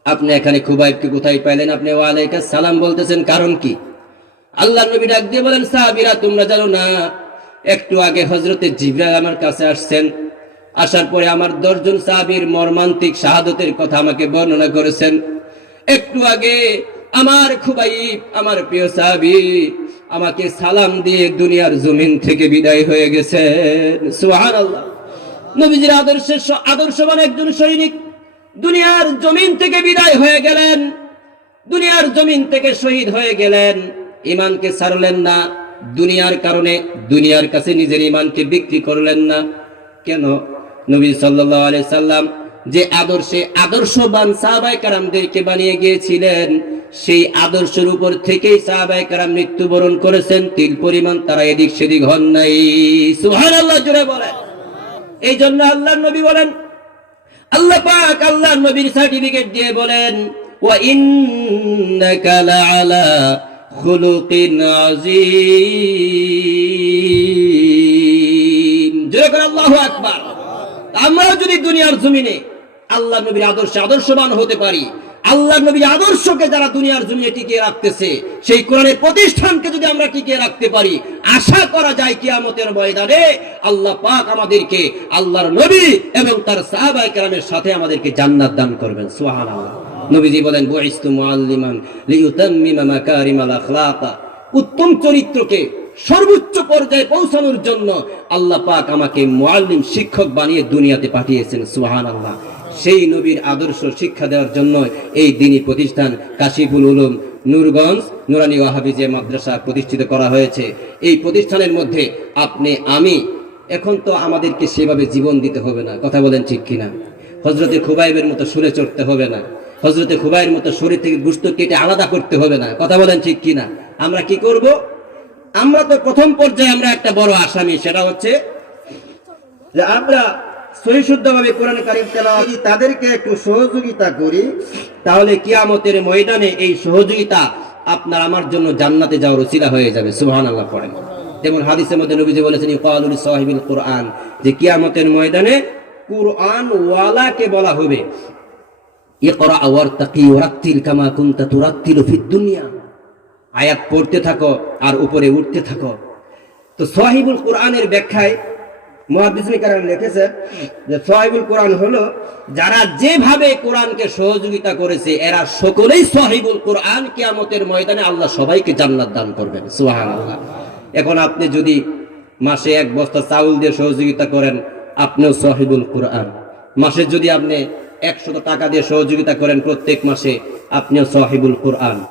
আপনি এখানে খুবাইবকে কোথায় পাইলেন? আপনি ওয়া আলাইকাস সালাম বলতেছেন, কারণ কি? আল্লাহর নবী ডাক দিয়ে বলেন, সাহাবীরা তোমরা জানো না, একটু আগে হযরতে জিবরাইল আমার কাছে আসছেন, আসার পরে আমার 10 জন সাহাবীর মর্মান্তিক শাহাদাতের কথা আমাকে বর্ণনা করেছেন। একটু আগে আমার খুবাইব, আমার প্রিয় সাহাবী, আমাকে সালাম দিয়ে দুনিয়ার জমিন থেকে বিদায় হয়ে গেছেন। সুবহানাল্লাহ। নবীজির আদর্শবান একজন সৈনিক দুনিয়ার জমিন থেকে বিদায় হয়ে গেলেন, দুনিয়ার জমিন থেকে শহীদ হয়ে গেলেন। ঈমানকে ছাড়লেন না, দুনিয়ার কারণে দুনিয়ার কাছে নিজের ঈমানকে বিক্রি করলেন না। কেন? নবী সাল্লাল্লাহু আলাইহি সাল্লাম যে আদর্শবান সাহাবায়ে কেরামদেরকে বানিয়ে গিয়েছিলেন, সেই আদর্শের উপর থেকেই সাহাবায়ে কেরাম মৃত্যুবরণ করেছেন। তিল পরিমাণ তারা এদিক সেদিক হন নাই। সুবহানাল্লাহ জোরে বলেন। এই জন্য আল্লাহর নবী বলেন, আল্লাহ পাক আল্লাহর নবীর সার্টিফিকেট দিয়ে বলেন, ওয়া ইন্নাকা লাআলা খুলুকিন আযীম। জোরে করে আল্লাহু আকবার। আমরা যদি দুনিয়ার জমিনে আল্লাহর নবীর আদর্শবান হতে পারি, আল্লাহর নবীর আদর্শকে যারা দুনিয়ার জমিনে টিকিয়ে রাখতেছে, সেই কোরআনের প্রতিষ্ঠানকে যদি আমরা টিকিয়ে রাখতে পারি, আশা করা যায় কিয়ামতের ময়দানে আল্লাহ পাক আমাদেরকে আল্লাহর নবী এবং তার সাহাবায়ে কেরামের সাথে আমাদেরকে জান্নাত দান করবেন। সুবহানাল্লাহ। নবীজি বলেন, বুইস্তু মুআল্লিমান লিইউতাম্মিমা মাকারিমাল আখলাক। উত্তম চরিত্রকে সর্বোচ্চ পর্যায়ে পৌঁছানোর জন্য আল্লাহ পাক আমাকে মুআল্লিম, শিক্ষক বানিয়ে দুনিয়াতে পাঠিয়েছেন। সুবহানাল্লাহ। সেই নবীর আদর্শ শিক্ষা দেওয়ার জন্য এই দ্বীনি প্রতিষ্ঠান কাশিফুল উলুম নূরগঞ্জ নুরানি ওয়াহাবিজিয়া মাদ্রাসা প্রতিষ্ঠিত করা হয়েছে। এই প্রতিষ্ঠানের মধ্যে আপনি আমি এখন তো আমাদেরকে সেভাবে জীবন দিতে হবে না। কথা বলেন ঠিক কিনা? হযরতে খুবাইবের মতো শুলে চড়তে হবে না, হযরতে খুবাইবের মতো শরীর থেকে গোশত কেটে আলাদা করতে হবে না। কথা বলেন ঠিক কিনা? আমরা কি করব? আমরা তো প্রথম পর্যায়ে আমরা একটা বড় আসামি, সেটা হচ্ছে যে আমরা সহিশুদ্ধভাবে কোরআন কারীম তেলাওয়াত তাদেরকে একটু সহযোগিতা করি, তাহলে কিয়ামতের ময়দানে এই সহযোগিতা আপনার আমার জন্য জান্নাতে যাওয়ার উসিলা হয়ে যাবে। সুবহানাল্লাহ পড়েন। যেমন হাদিসের মধ্যে নবীজি বলেছেন ইকালুল সাহিবিল কুরআন, যে কিয়ামতের ময়দানে কুরআন ওয়ালাকে বলা হবে ইকরা ওয়ারতাকি ওয়ারাত্তিল কামা কুনতা তুরাত্তিলু ফিদ দুনিয়া, আয়াত পড়তে থাকো আর উপরে উঠতে থাকো। তো সাহিবুল কোরআনের ব্যাখ্যায় মুহাদ্দিসিন কারাম লিখেছেন যে সাহিবুল কোরআন হলো যারা যেভাবে কোরআনকে সহযোগিতা করেছে এরা সকলেই সাহিবুল কোরআন। কিয়ামতের ময়দানে আল্লাহ সবাইকে জান্নাত দান করবেন। সুবহানাল্লাহ। এখন আপনি যদি মাসে 1 বস্তা চাউল দিয়ে সহযোগিতা করেন, আপনিও সাহিবুল কোরআন। মাসে যদি আপনি 100 টাকা দিয়ে সহযোগিতা করেন প্রত্যেক মাসে, আপনিও সাহিবুল কোরআন।